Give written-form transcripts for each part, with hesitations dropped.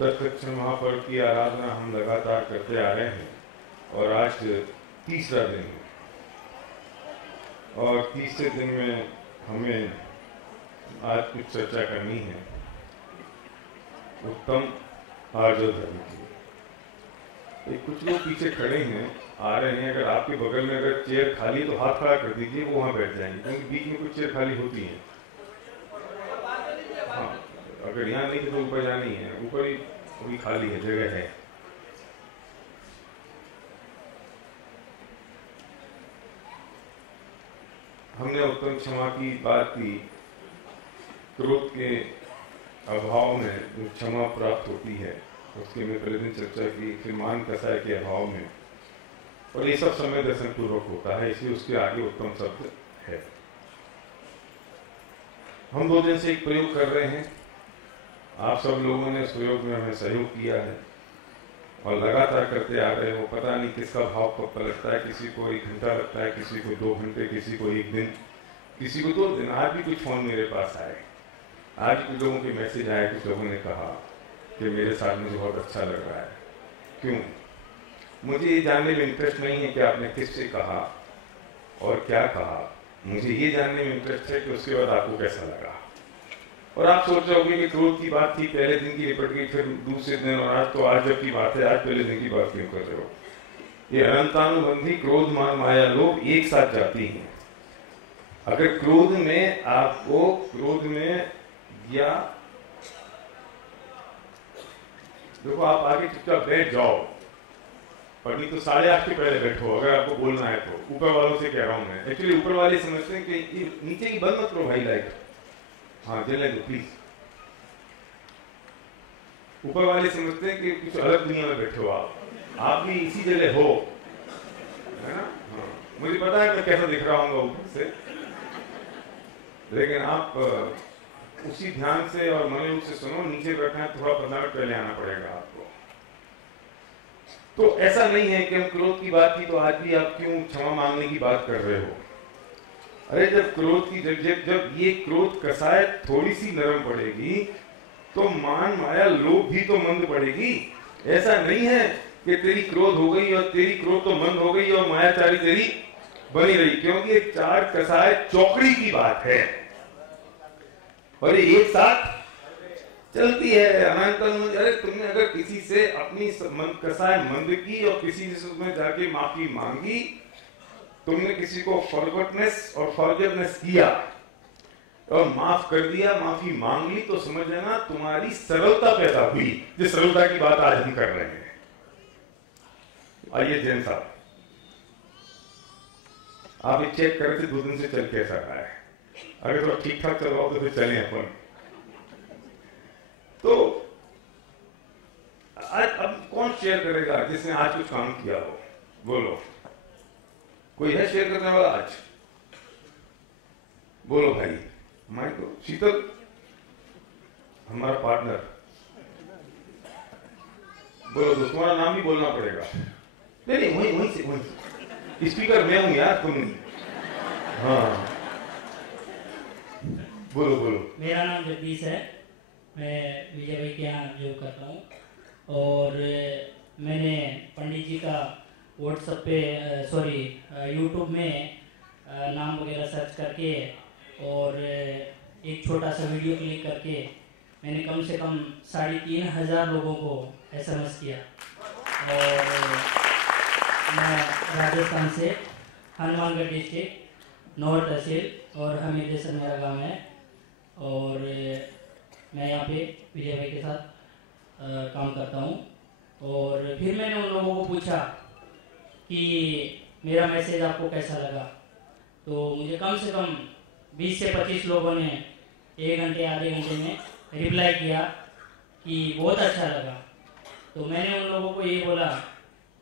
दत्तक्षण महापर्व की आराधना हम लगातार करते आ रहे हैं और आज तीसरा दिन है और तीसरे दिन में हमें आज कुछ चर्चा करनी है उत्तम आर्जव धर्म की। कुछ लोग पीछे खड़े हैं, आ रहे हैं। अगर आपके बगल में अगर चेयर खाली तो हाथ खड़ा कर दीजिए, वो वहां बैठ जाएंगे, क्योंकि बीच में कुछ चेयर खाली होती हैं। हाँ, अगर यहाँ नहीं तो ऊपर जानी है, ऊपर ही अभी खाली है, जगह है। हमने उत्तम क्षमा की बात की। क्रोध के अभाव में जो क्षमा प्राप्त होती है उसकी मैं पहले दिन चर्चा की। फिर मान कसाय के अभाव में, और ये सब समय दर्शन पूर्वक होता है, इसलिए उसके आगे उत्तम शब्द है। हम 2 दिन से एक प्रयोग कर रहे हैं। आप सब लोगों ने इस प्रयोग में हमें सहयोग किया है और लगातार करते आ रहे हो। पता नहीं किसका भाव कब पलटता है, किसी को 1 घंटा लगता है, किसी को 2 घंटे, किसी को 1 दिन, किसी को 2 दिन। आज भी कुछ फोन मेरे पास आए, आज कुछ लोगों के मैसेज आए, कुछ लोगों ने कहा कि मेरे साथ मुझे बहुत अच्छा लग रहा है। क्यों? मुझे ये जानने में इंटरेस्ट नहीं है कि आपने किससे कहा और क्या कहा। मुझे ये जानने में इंटरेस्ट है कि उसके बाद आपको कैसा लगा। और आप सोच रहे होंगे कि क्रोध की बात थी, पहले दिन की निपट गई, फिर दूसरे दिन, और आज तो आज जब की बात है, आज पहले दिन की बात क्यों कर रहे हो? ये अनंतानुबंधी क्रोध, मान, माया, लोभ एक साथ जाती हैं। अगर क्रोध में आपको, क्रोध में या देखो, आप आगे चुपचाप बैठ जाओ, और नहीं तो 8:30 के पहले बैठो अगर आपको बोलना है तो। ऊपर वालों से कह रहा हूं मैं। एक्चुअली ऊपर वाले समझते हैं कि नीचे की बंद मत करो भाई, लाइट। हाँ, जलने दो प्लीज। ऊपर वाले समझते हैं कि कुछ अलग दुनिया में बैठे हो आप भी इसी जगह हो, है ना? हाँ, मुझे पता है मैं कैसा दिख रहा हूँ ऊपर से, लेकिन आप उसी ध्यान से और मनोयोग से सुनो। नीचे बैठना है, थोड़ा 15 मिनट पहले आना पड़ेगा आपको। तो ऐसा नहीं है कि हम क्रोध की बात की तो आज भी आप क्यों क्षमा मांगने की बात कर रहे हो। अरे जब क्रोध की जब ये क्रोध कसाय थोड़ी सी नरम पड़ेगी तो मान, माया, लोभ भी तो मंद पड़ेगी। ऐसा नहीं है कि तेरी क्रोध हो गई और तेरी क्रोध तो मंद हो गई और मायाचारी तेरी बनी रही, क्योंकि ये 4 कसाय चौकड़ी की बात है और ये एक साथ चलती है। अनंत। अरे तुमने अगर किसी से अपनी कसाय मंद की और किसी से तुम्हें जाके माफी मांगी, तुमने किसी को फॉरगॉटनेस और फॉरगिवनेस किया और माफ कर दिया, माफी मांग ली, तो समझ लेना तुम्हारी सरलता पैदा हुई, जिस सरलता की बात आज हम कर रहे हैं। आइए जैन साहब, आप ये चेक करें थे 2 दिन से चल कैसा रहा है। अगर थोड़ा ठीक ठाक चल रहा हो तो फिर चलें अपन। तो आज अब कौन शेयर करेगा जिसने आज कुछ काम किया हो? बोलो, कोई है शेयर करने वाला आज? बोलो भाई, माइक दो। शीतल, हमारा पार्टनर, बोलो दोस्त, तुम्हारा नाम भी बोलना पड़ेगा। नहीं, वहीं से स्पीकर मैं हूं यार, तुम नहीं। हाँ, बोलो। मेरा नाम जगदीश है, मैं विजय भाई के यहाँ जॉब करता हूँ और मैंने पंडित जी का व्हाट्सएप पे यूट्यूब में नाम वगैरह सर्च करके और एक छोटा सा वीडियो क्लिक करके मैंने कम से कम 3500 लोगों को SMS किया। और मैं राजस्थान से, हनुमानगढ़ डिस्ट्रिक्ट, नौर तहसील, और हमीरदेसर मेरा गांव है। और मैं यहाँ पे विजय भाई के साथ काम करता हूँ। और फिर मैंने उन लोगों को पूछा कि मेरा मैसेज आपको कैसा लगा, तो मुझे कम से कम 20 से 25 लोगों ने 1 घंटे आधे घंटे में रिप्लाई किया कि बहुत अच्छा लगा। तो मैंने उन लोगों को ये बोला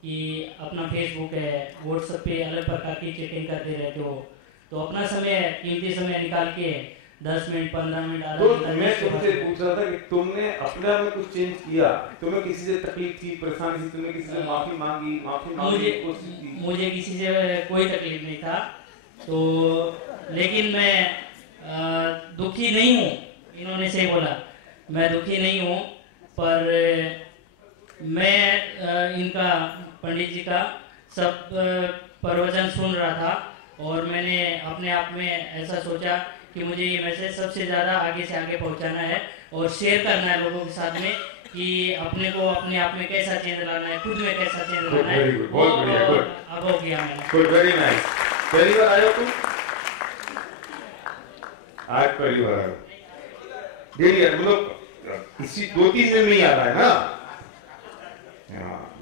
कि अपना फेसबुक है, व्हाट्सएप पे अलग प्रकार की चैटिंग करते रहते हो, तो अपना समय, कीमती समय निकाल के 10 मिनट, 15 मिनट, आधा घंटा। मैं तुमसे पूछ रहा था कि तुमने अपने आप में कुछ चेंज किया? तुम्हें किसी से तकलीफ थी, परेशानी थी, तुमने किसी से माफी मांगी? मुझे किसी से कोई तकलीफ नहीं था, तो लेकिन मैं दुखी नहीं हूँ। इन्होंने सही बोला, मैं दुखी नहीं हूँ, पर मैं इनका पंडित जी का सब प्रवचन सुन रहा था और मैंने अपने आप में ऐसा सोचा कि मुझे ये मैसेज सबसे ज़्यादा आगे से आगे पहुंचाना है और शेयर करना है लोगों के साथ में कि अपने को अपने आप में कैसा चेंज लाना है, खुद में कैसा चेंज लाना है। बहुत बढ़िया, गुड। अनुभव किया मैंने। Good, very nice. पहली बार आए हो तुम? आज पहली बार आए हो? डेली मतलब इसी 2-3 दिन में ही आ रहा है ना?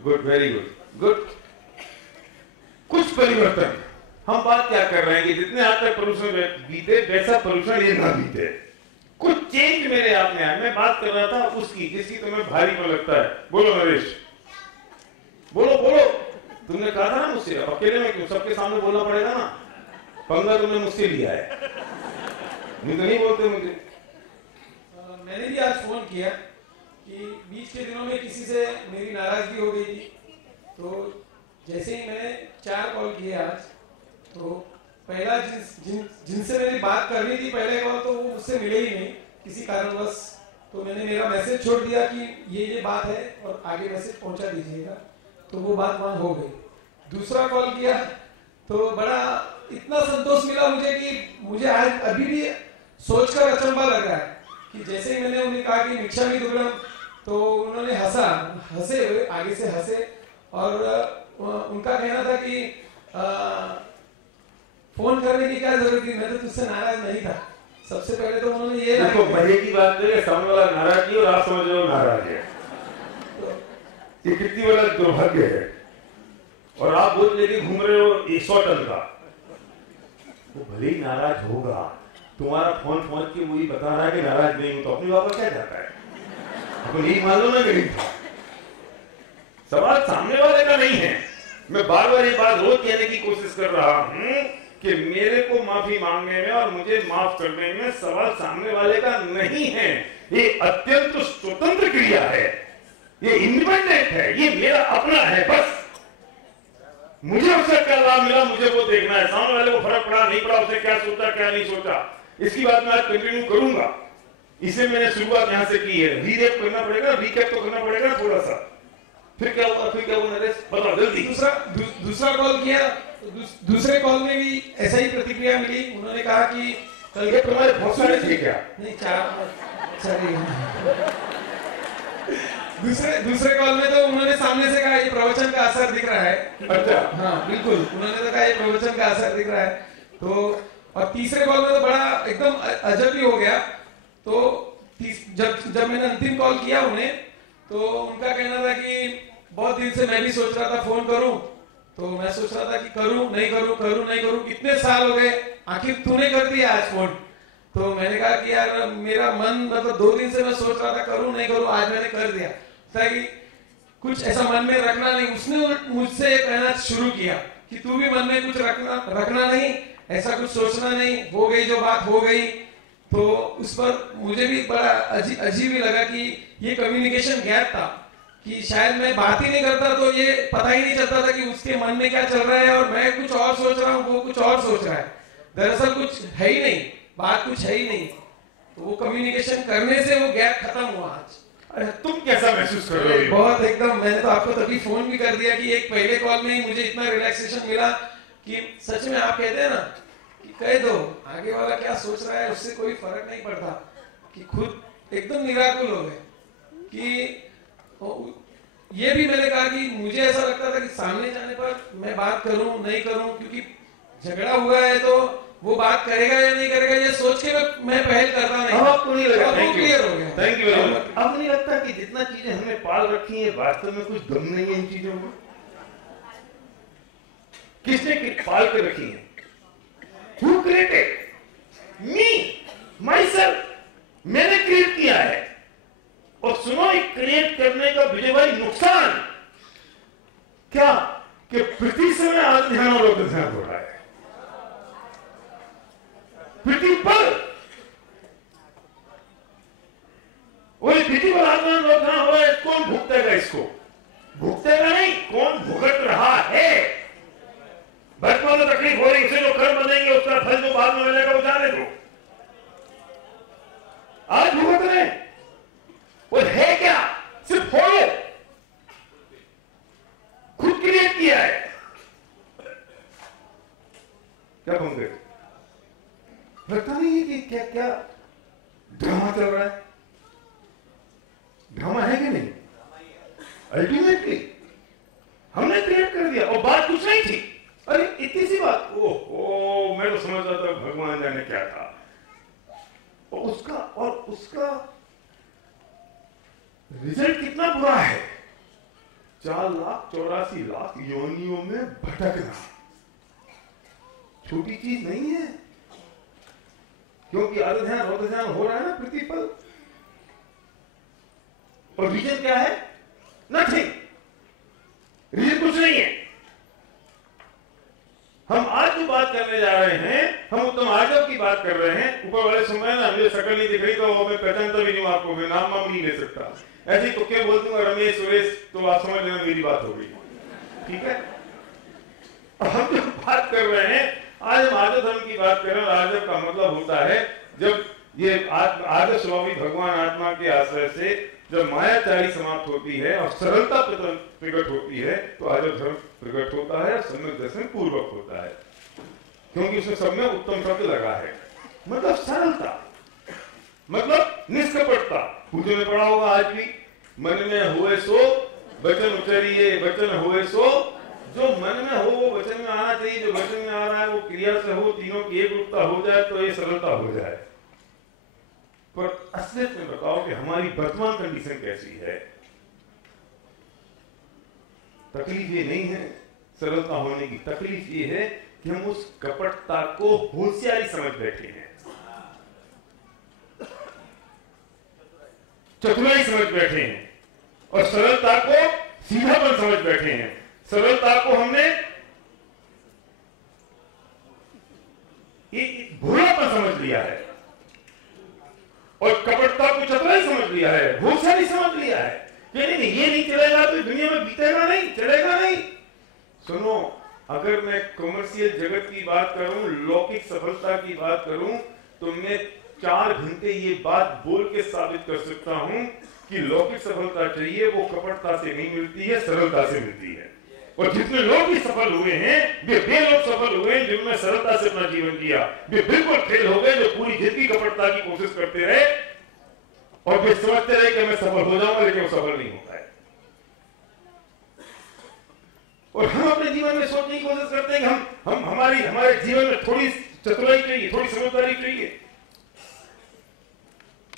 Good, very good, good. कुछ परिवर्तन। हम बात क्या कर रहे हैं कि जितने आज तक प्रदूषण बीते वैसा प्रदूषण ये ना बीते। कुछ चेंज मेरे आप में आया। मैं बात कर रहा था उसकी जिसकी तुम्हें भारी को लगता है। बोलो नरेश, बोलो बोलो। तुमने कहा था ना मुझसे, अब अकेले में क्यों, सबके सामने बोलना पड़ेगा ना। पंगा तुमने मुझसे लिया है, नहीं तो नहीं बोलते मुझे। मैंने भी आज फोन किया कि बीच के दिनों में किसी से मेरी नाराजगी हो गई थी, तो जैसे ही मैंने 4 कॉल किए आज, तो पहला जिनसे मेरी बात करनी थी पहले कॉल, तो वो मुझसे मिले ही नहीं किसी कारणवश। तो मैंने मेरा मैसेज छोड़ दिया कि ये बात है और आगे मैसेज पहुंचा दीजिएगा, तो वो बात वहां हो गई। दूसरा कॉल किया तो बड़ा इतना संतोष मिला मुझे कि मुझे आज अभी भी सोचकर अचंभा लग रहा है कि जैसे ही मैंने उन्हें कहा कि मिच्छामि दुक्कडम, तो उन्होंने हंसे हुए, आगे से हंसे और उनका कहना था कि फोन करने की क्या जरूरत थी, मैं तो तुझसे नाराज नहीं था। सबसे पहले तो उन्होंने ये देखो, मजे की बात है सामने वाला नाराज की और आप समझ रहे हो नाराज है, तो ये कितनी बड़ा दुर्भाग्य है। और आप बोझ लेके घूम रहे हो 100 टन का। वो भले ही नाराज होगा, तुम्हारा फोन के वही बता रहा है कि नाराज नहीं हूं, तो अपनी बात क्या जाता है? अपन यही मान लो ना कि नहीं था। सवाल सामने वाले का नहीं है। मैं बार बार ये बात रोज कहने की कोशिश कर रहा हूं कि मेरे को माफी मांगने में और मुझे माफ करने में सवाल सामने वाले का नहीं है। ये अत्यंत स्वतंत्र क्रिया है, ये इंडिपेंडेंट है, ये मेरा अपना है। बस मुझे उससे क्या लाभ मिला, मुझे वो देखना है। सामने वाले को फर्क पड़ा नहीं पड़ा, उसे क्या सोचा क्या नहीं सोचा, इसकी बात मैं आज कंटिन्यू करूंगा। इसे मैंने शुरुआत यहां से की है। रीरेप करना पड़ेगा, रिकैप तो करना पड़ेगा ना थोड़ा सा। फिर क्या हुआ, फिर क्या हुआ नरेश, बताओ जल्दी। दूसरा कॉल किया, दूसरे कॉल में भी ऐसा ही प्रतिक्रिया मिली। उन्होंने कहा कि कल ये तुम्हारे बहुत सारे थे क्या? नहीं, 4 दूसरे कॉल में तो उन्होंने सामने से कहा ये प्रवचन का असर दिख रहा है। अच्छा, हाँ बिल्कुल, उन्होंने तो कहा ये प्रवचन का असर दिख रहा है। तो और तीसरे कॉल में तो बड़ा एकदम अजब ही हो गया। तो जब मैंने अंतिम कॉल किया उन्हें, तो उनका कहना था कि बहुत दिन से मैं भी सोच रहा था फोन करूं, तो मैं सोच रहा था कि करूं नहीं करूं, कितने साल हो गए, आखिर तूने कर दिया आज फोन। तो मैंने कहा कि यार मेरा मन मतलब 2 दिन से मैं सोच रहा था करूं नहीं करूं, आज मैंने कर दिया। ताकि कुछ ऐसा मन में रखना नहीं। उसने मुझसे कहना शुरू किया कि तू भी मन में कुछ रखना नहीं, ऐसा कुछ सोचना नहीं, हो गई जो बात हो गई। तो उस पर मुझे भी बड़ा अजीब ही लगा कि ये कम्युनिकेशन गैप था, कि शायद मैं बात ही नहीं करता तो ये पता ही नहीं चलता था कि उसके मन में क्या चल रहा है और मैं कुछ और सोच रहा हूँ, वो कुछ और सोच रहा है। दरअसल कुछ है ही नहीं, बात कुछ है ही नहीं। तो वो कम्युनिकेशन करने से वो गैप खत्म हुआ आज। अरे तुम कैसा महसूस कर रहे हो? बहुत एकदम, मैंने तो आपको तभी फोन भी कर दिया कि एक पहले कॉल में ही मुझे इतना रिलैक्सेशन मिला कि सच में आप कहते हैं ना कि कह दो आगे वाला क्या सोच रहा है, उससे कोई फर्क नहीं पड़ता, कि खुद एकदम निराकुल हो गए। कि ये भी मैंने कहा कि मुझे ऐसा लगता था कि सामने जाने पर मैं बात करूं नहीं करूं, क्योंकि झगड़ा हुआ है तो वो बात करेगा या नहीं करेगा ये सोच के मैं पहल करता नहीं। अब आपको नहीं लगा? क्लियर हो गया, थैंक यू वेरी मच। अब नहीं लगता कि जितना चीजें हमने पाल रखी है वास्तव में कुछ दम नहीं है इन चीजों में? किसने पाल के रखी है? Who created? Me, myself, मैंने क्रिएट किया है। और सुनो, एक क्रिएट करने का विजय भाई नुकसान क्या, कि पृथ्वी से मैं आज ध्यान और ध्यान हो रहा है। पृथ्वी पर वही पृथ्वी पर आत्मा रोकना हो रहा है। कौन भुगतेगा इसको? भुगतेगा नहीं, कौन भुगत रहा है? वर्तमान में तकलीफ हो रही, उसे जो कर्म बनेंगे उसका फल जो बाद में मिलेगा वो जाने दो। आज भुगत रहे वो है क्या? क्या पंकज, लगता नहीं है कि क्या क्या ड्रामा चल रहा है? ड्रामा है कि नहीं? अल्टीमेटली हमने क्रिएट कर दिया और बात कुछ नहीं थी। अरे इतनी सी बात, ओह मैं तो समझ रहा था भगवान जाने क्या था। और उसका रिजल्ट कितना बुरा है। 4,84,00,000 योनियों में भटकना छोटी चीज नहीं है, क्योंकि अध्यान रोदध्यान हो रहा है ना प्रतिपल। और रीजन क्या है? नथिंग। रीजन कुछ नहीं है। हम आज जो बात करने जा रहे हैं, हम उत्तम आजब की बात कर रहे हैं। ऊपर वाले समय ना मुझे शक्ल नहीं दिख रही तो मैं पहचानता भी नहीं हूं आपको, मैं नाम नहीं ले सकता। ऐसे तुक्के बोल दूंगा रमेश सुरेश, तो आप समझ लेना मेरी बात हो गई। ठीक है, हम जो बात कर रहे हैं आज, हम आजब धर्म की बात कर रहे हैं। आजब का मतलब होता है जब ये आदर्श स्वभावी भगवान आत्मा के आश्रय से जब मायाचारी समाप्त होती है और सरलता प्रकट होती है, तो आजब धर्म प्रकट होता है, सम्यक दर्शन पूर्वक होता है, क्योंकि उसमें सब में उत्तम शब्द लगा है। मतलब सरलता, मतलब निष्कपटता। पूजो में पढ़ा होगा आज भी, मन में हुए सो वचन उचरिए, वचन हुए सो। जो मन में हो वो वचन में आना चाहिए, जो वचन में आ रहा है वो क्रिया से हो, तीनों की एक रूपता हो जाए तो ये सरलता हो जाए। पर असलियत में बताओ कि हमारी वर्तमान कंडीशन कैसी है? तकलीफ ये नहीं है सरलता होने की, तकलीफ ये है कि हम उस कपटता को होशियारी समझ बैठे हैं, चतुराई समझ बैठे हैं, और सरलता को सीधापन समझ बैठे हैं। सरलता को हमने भोलापन समझ लिया है, और कपटता को चतुराई समझ लिया है, होशियारी समझ लिया है। नहीं, ये नहीं चलेगा तो दुनिया में बीतेगा नहीं, चलेगा नहीं। सुनो, अगर मैं कमर्शियल जगत की बात करूं, लौकिक सफलता की बात करूं, तो मैं 4 घंटे ये बात बोल के साबित कर सकता हूं कि लौकिक सफलता चाहिए वो कपटता से नहीं मिलती है, सरलता से मिलती है। और जितने लोग भी सफल हुए हैं वे लोग सफल हुए हैं जिन्होंने सरलता से अपना जीवन जिया। वे बिल्कुल फेल हो गए जो पूरी जिंदगी कपटता की कोशिश करते रहे और वे समझते रहे कि मैं सफल हो जाऊंगा, लेकिन वो सफल नहीं होता है। और हम अपने जीवन में सोचने की कोशिश करते हैं कि हम हमारे जीवन में थोड़ी चतुराई चाहिए, थोड़ी समझदारी चाहिए।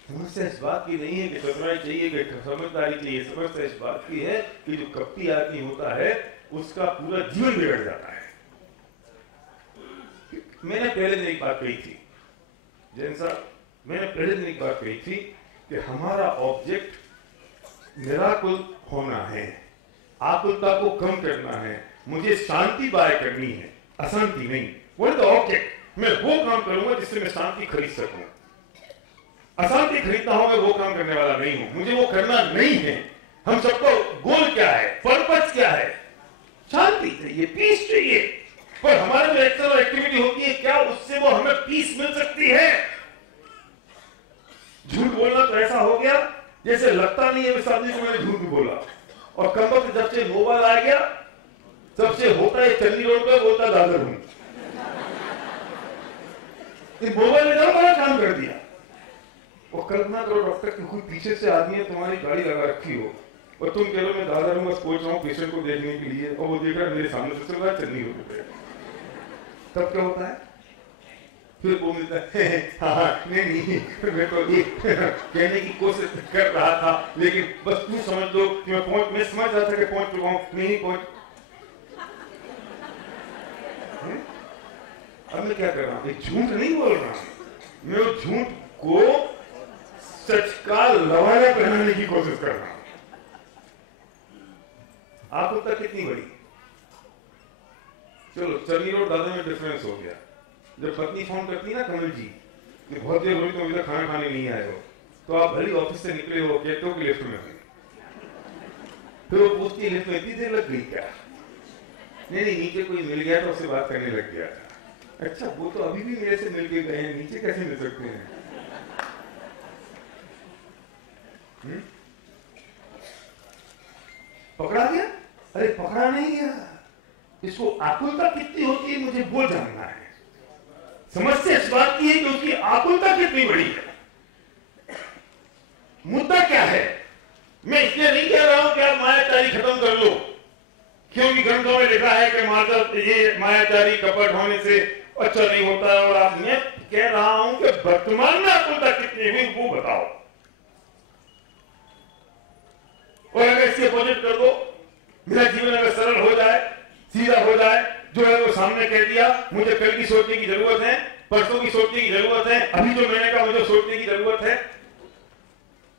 समस्या इस बात की नहीं है कि चतुराई चाहिए, कि समझदारी चाहिए। समस्या इस बात की है कि जो कपटी आदमी होता है उसका पूरा जीवन बिगड़ जाता है। मैंने पहले दिन एक बात कही थी, जैन साहब, मैंने पहले दिन एक बात कही थी कि हमारा ऑब्जेक्ट निराकुल होना है, आकुलता को कम करना है, मुझे शांति बाय करनी है, अशांति नहीं। वो तो ऑब्जेक्ट, मैं वो काम करूंगा जिससे मैं शांति खरीद सकूं। अशांति खरीदना हो, मैं वो काम करने वाला नहीं हूं, मुझे वो करना नहीं है। हम सबको गोल क्या है, पर्पस क्या है? शांति चाहिए, पीस चाहिए। पर हमारे जो एक्सटर्नल एक्टिविटी होती है, क्या उससे वो हमें पीस मिल सकती है? झूठ बोलना तो ऐसा हो गया जैसे लगता नहीं है इस आदमी को मैंने झूठ बोला। और कम वक्त जब से मोबाइल आ गया, सबसे होता है चन्नी रोड पे बोलता दादर हूं। मोबाइल ने बड़ा काम कर दिया। और कल्पना करो डॉक्टर की कोई पीछे से आदमी है, तुम्हारी गाड़ी लगा रखी हो और तुम कह लो मैं दादर हूं, बस पहुंच रहा हूं पेशेंट को देखने के लिए, और वो देख रहा है मेरे सामने से चल रहा है चन्नी रोड पे। तब क्या होता है? फिर वो मिलता है हाँ नहीं मैं तो ये कहने की कोशिश कर रहा था, लेकिन बस तू समझ लो कि मैं समझ रहा था कि पहुंच चुका हूं, नहीं पहुंच। अब मैं क्या कर रहा हूं? झूठ नहीं बोल रहा हूं, मैं उस झूठ को सच का लवारा पहनाने की कोशिश कर रहा हूं। आपको तक कितनी बड़ी? चलो चन्नी रोड दादा में डिफरेंस हो गया। जब पत्नी फोन करती ना कमल जी, बहुत देर हुई तो अभी तक खाना खाने नहीं आए हो, तो आप भली ऑफिस से निकले हो, कहते हो कि लिफ्ट में, फिर वो पूछती लिफ्ट में इतनी देर लग गई क्या? नहीं नीचे कोई मिल गया तो उससे बात करने लग गया था। अच्छा वो तो अभी भी मेरे से मिल के गए हैं, नीचे कैसे मिल सकते हैं? पकड़ा गया? अरे पकड़ा नहीं गया। इसको आकुलता कितनी होती है मुझे वो जानना है। समस्या इस बात की है कि उसकी आकुलता कितनी बड़ी है। मुद्दा क्या है? मैं इसलिए नहीं कह रहा हूं कि आप मायाचारी खत्म कर लो, क्योंकि ग्रंथों में लिखा है कि ये मायाचारी कपट होने से अच्छा नहीं होता है। और आप, मैं कह रहा हूं कि वर्तमान में आकुलता कितनी हुई वो बताओ, और अगर इसके अपोजिट कर दो, मेरा जीवन अगर सरल हो जाए, सीधा हो जाए, जो है वो सामने कह दिया, मुझे कल की सोचने की जरूरत है, परसों की सोचने की जरूरत है, अभी जो मैंने कहा मुझे सोचने की जरूरत है।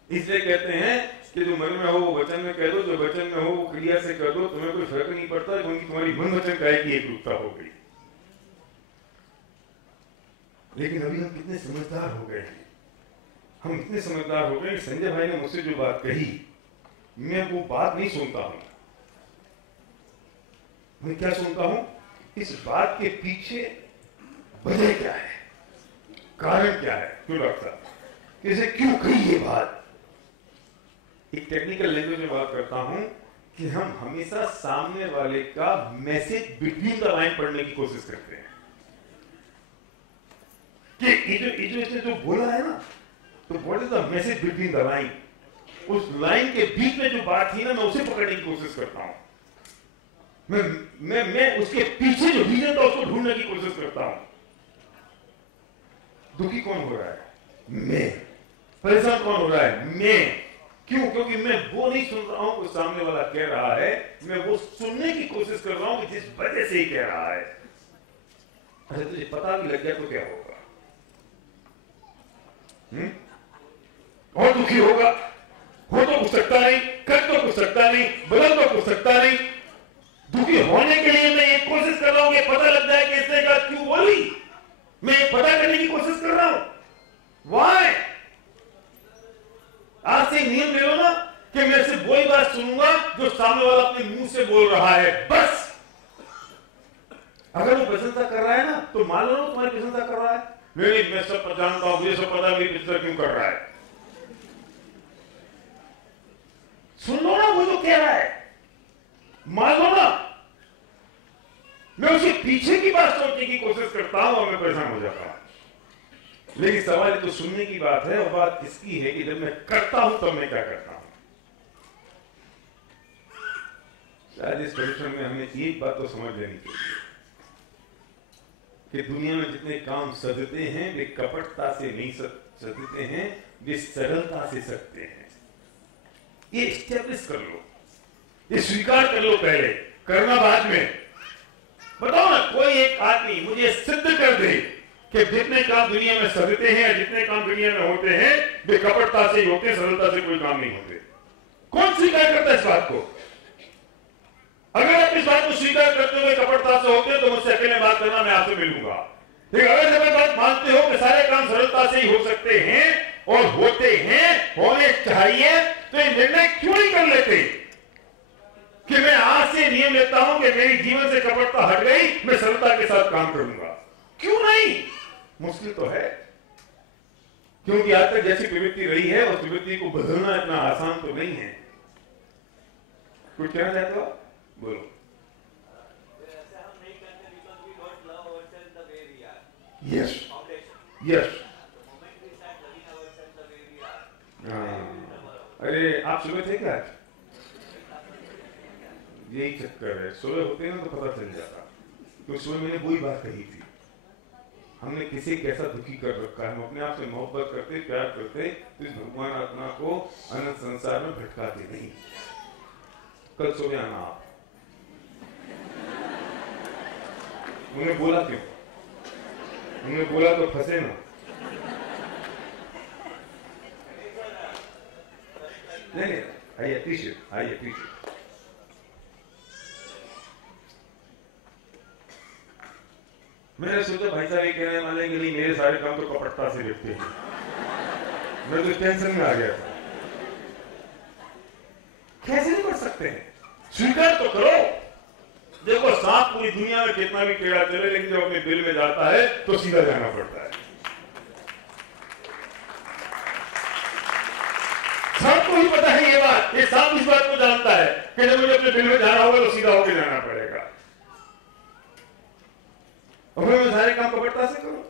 इसलिए कहते हैं कि जो मन में हो वो वचन में कह दो, जो वचन में हो वो क्रिया से कह दो, तुम्हें कोई फर्क नहीं पड़ता, क्योंकि तुम्हारी मन वचन काय की एकरूपता हो गई। लेकिन अभी हम कितने समझदार हो गए हैं, हम इतने समझदार हो गए। संजय भाई ने मुझसे जो बात कही, मैं वो बात नहीं सुनता हूं। मैं क्या सुनता हूं? इस बात के पीछे वजह क्या है, कारण क्या है, क्यों डॉक्टर साहब, कैसे, क्यों कही ये बात। एक टेक्निकल लैंग्वेज में बात करता हूं कि हम हमेशा सामने वाले का मैसेज बिटवीन द लाइन पढ़ने की कोशिश करते हैं कि इसने जो बोला है ना, तो what is the message between the line. उस लाइन के बीच में जो बात थी ना, मैं उसे पकड़ने की कोशिश करता हूं। मैं उसके पीछे जो रीजन था उसको ढूंढने की कोशिश करता हूं। दुखी कौन हो रहा है? मैं। परेशान कौन हो रहा है? मैं। क्यों? क्योंकि मैं वो नहीं सुन रहा हूं जो सामने वाला कह रहा है, मैं वो सुनने की कोशिश कर रहा हूं कि जिस वजह से ही कह रहा है। अच्छा, तुझे पता भी लग गया तो क्या होगा? और दुखी होगा, हो तो कुछ सकता नहीं, कर तो कुछ सकता नहीं, बदल तो कुछ सकता नहीं। दुखी होने के लिए मैं एक कोशिश कर रहा हूं कि पता लग जाए कि इसने कहा क्यों बोली, मैं एक पता करने की कोशिश कर रहा हूं। वाई? आज से नियम ले लो ना कि मैं सिर्फ वही बात सुनूंगा जो सामने वाला अपने मुंह से बोल रहा है, बस। अगर वो प्रशंसा कर रहा है ना, तो मान लो तुम्हारी प्रशंसा कर रहा है। नहीं, मैं सब जानता हूं, मुझे सब पता मेरी प्रशंसा क्यों कर रहा है। सुन लो ना वो जो कह रहा है, मान लो ना। मैं उसके पीछे की बात सोचने की कोशिश करता हूं और मैं परेशान हो जाता हूं। लेकिन सवाल तो सुनने की बात है, और बात इसकी है कि जब मैं करता हूं तब मैं क्या करता हूं। शायद इस प्रदर्शन में हमें एक बात तो समझ लेनी चाहिए कि दुनिया में जितने काम सजते हैं वे कपटता से नहीं सजते हैं, वे सरलता से सजते हैं। ये एस्टेब्लिश कर लो, ये स्वीकार कर लो, पहले करना बाद में। बताओ ना, कोई एक आदमी मुझे सिद्ध कर दे कि जितने काम दुनिया में सजते हैं, जितने काम दुनिया में होते हैं, वे कपटता से ही होते हैं, सरलता से कोई काम नहीं होते। कौन स्वीकार करता है इस बात को? अगर आप इस बात को स्वीकार करते हुए कपटता से होते हैं तो मुझसे अकेले बात करना, मैं आपसे मिलूंगा। लेकिन अगर जब बात मानते हो कि सारे काम सरलता से ही हो सकते हैं और होते हैं, होने चाहिए, तो ये निर्णय क्यों नहीं कर लेते कि मैं आज से नियम लेता हूं कि मेरी जीवन से कपटता हट गई, मैं सरलता के साथ काम करूंगा? क्यों नहीं? मुश्किल तो है, क्योंकि आज तक जैसी प्रवृत्ति रही है उस प्रवृत्ति को बदलना इतना आसान तो नहीं है। कुछ कहना चाहते हो? बोलो। Yes, yes. अरे आप सुबह थे क्या? यही चक्कर है, सुबह होते ना तो पता चल जाता। तो सुबह मैंने वही बात कही थी, हमने किसी कैसा दुखी कर रखा है। हम अपने आप से मोहब्बत करते, प्यार करते, तो इस भगवान आत्मा को अनंत संसार में भटकाते नहीं। कल सुबह आना आप। उन्हें बोला क्यों? उन्हें बोला तो फंसे ना। नहीं, आई अप्रिशिएट। मैंने सोचा भाई साहब ये कहने वाले के लिए मेरे सारे काम तो कपटता से देखते हैं। मैं तो टेंशन में आ गया था। कैसे नहीं कर सकते हैं? स्वीकार तो करो। देखो, सांप पूरी दुनिया में कितना भी टेढ़ा चले, लेकिन जब अपने दिल में जाता है तो सीधा जाना पड़ता है। सांप को ही पता है ये बात, ये सांप इस बात को जानता है कि जब मुझे अपने दिल में जाना होगा तो सीधा होकर जाना पड़ेगा। और मैं सारे काम कपटता से करूं,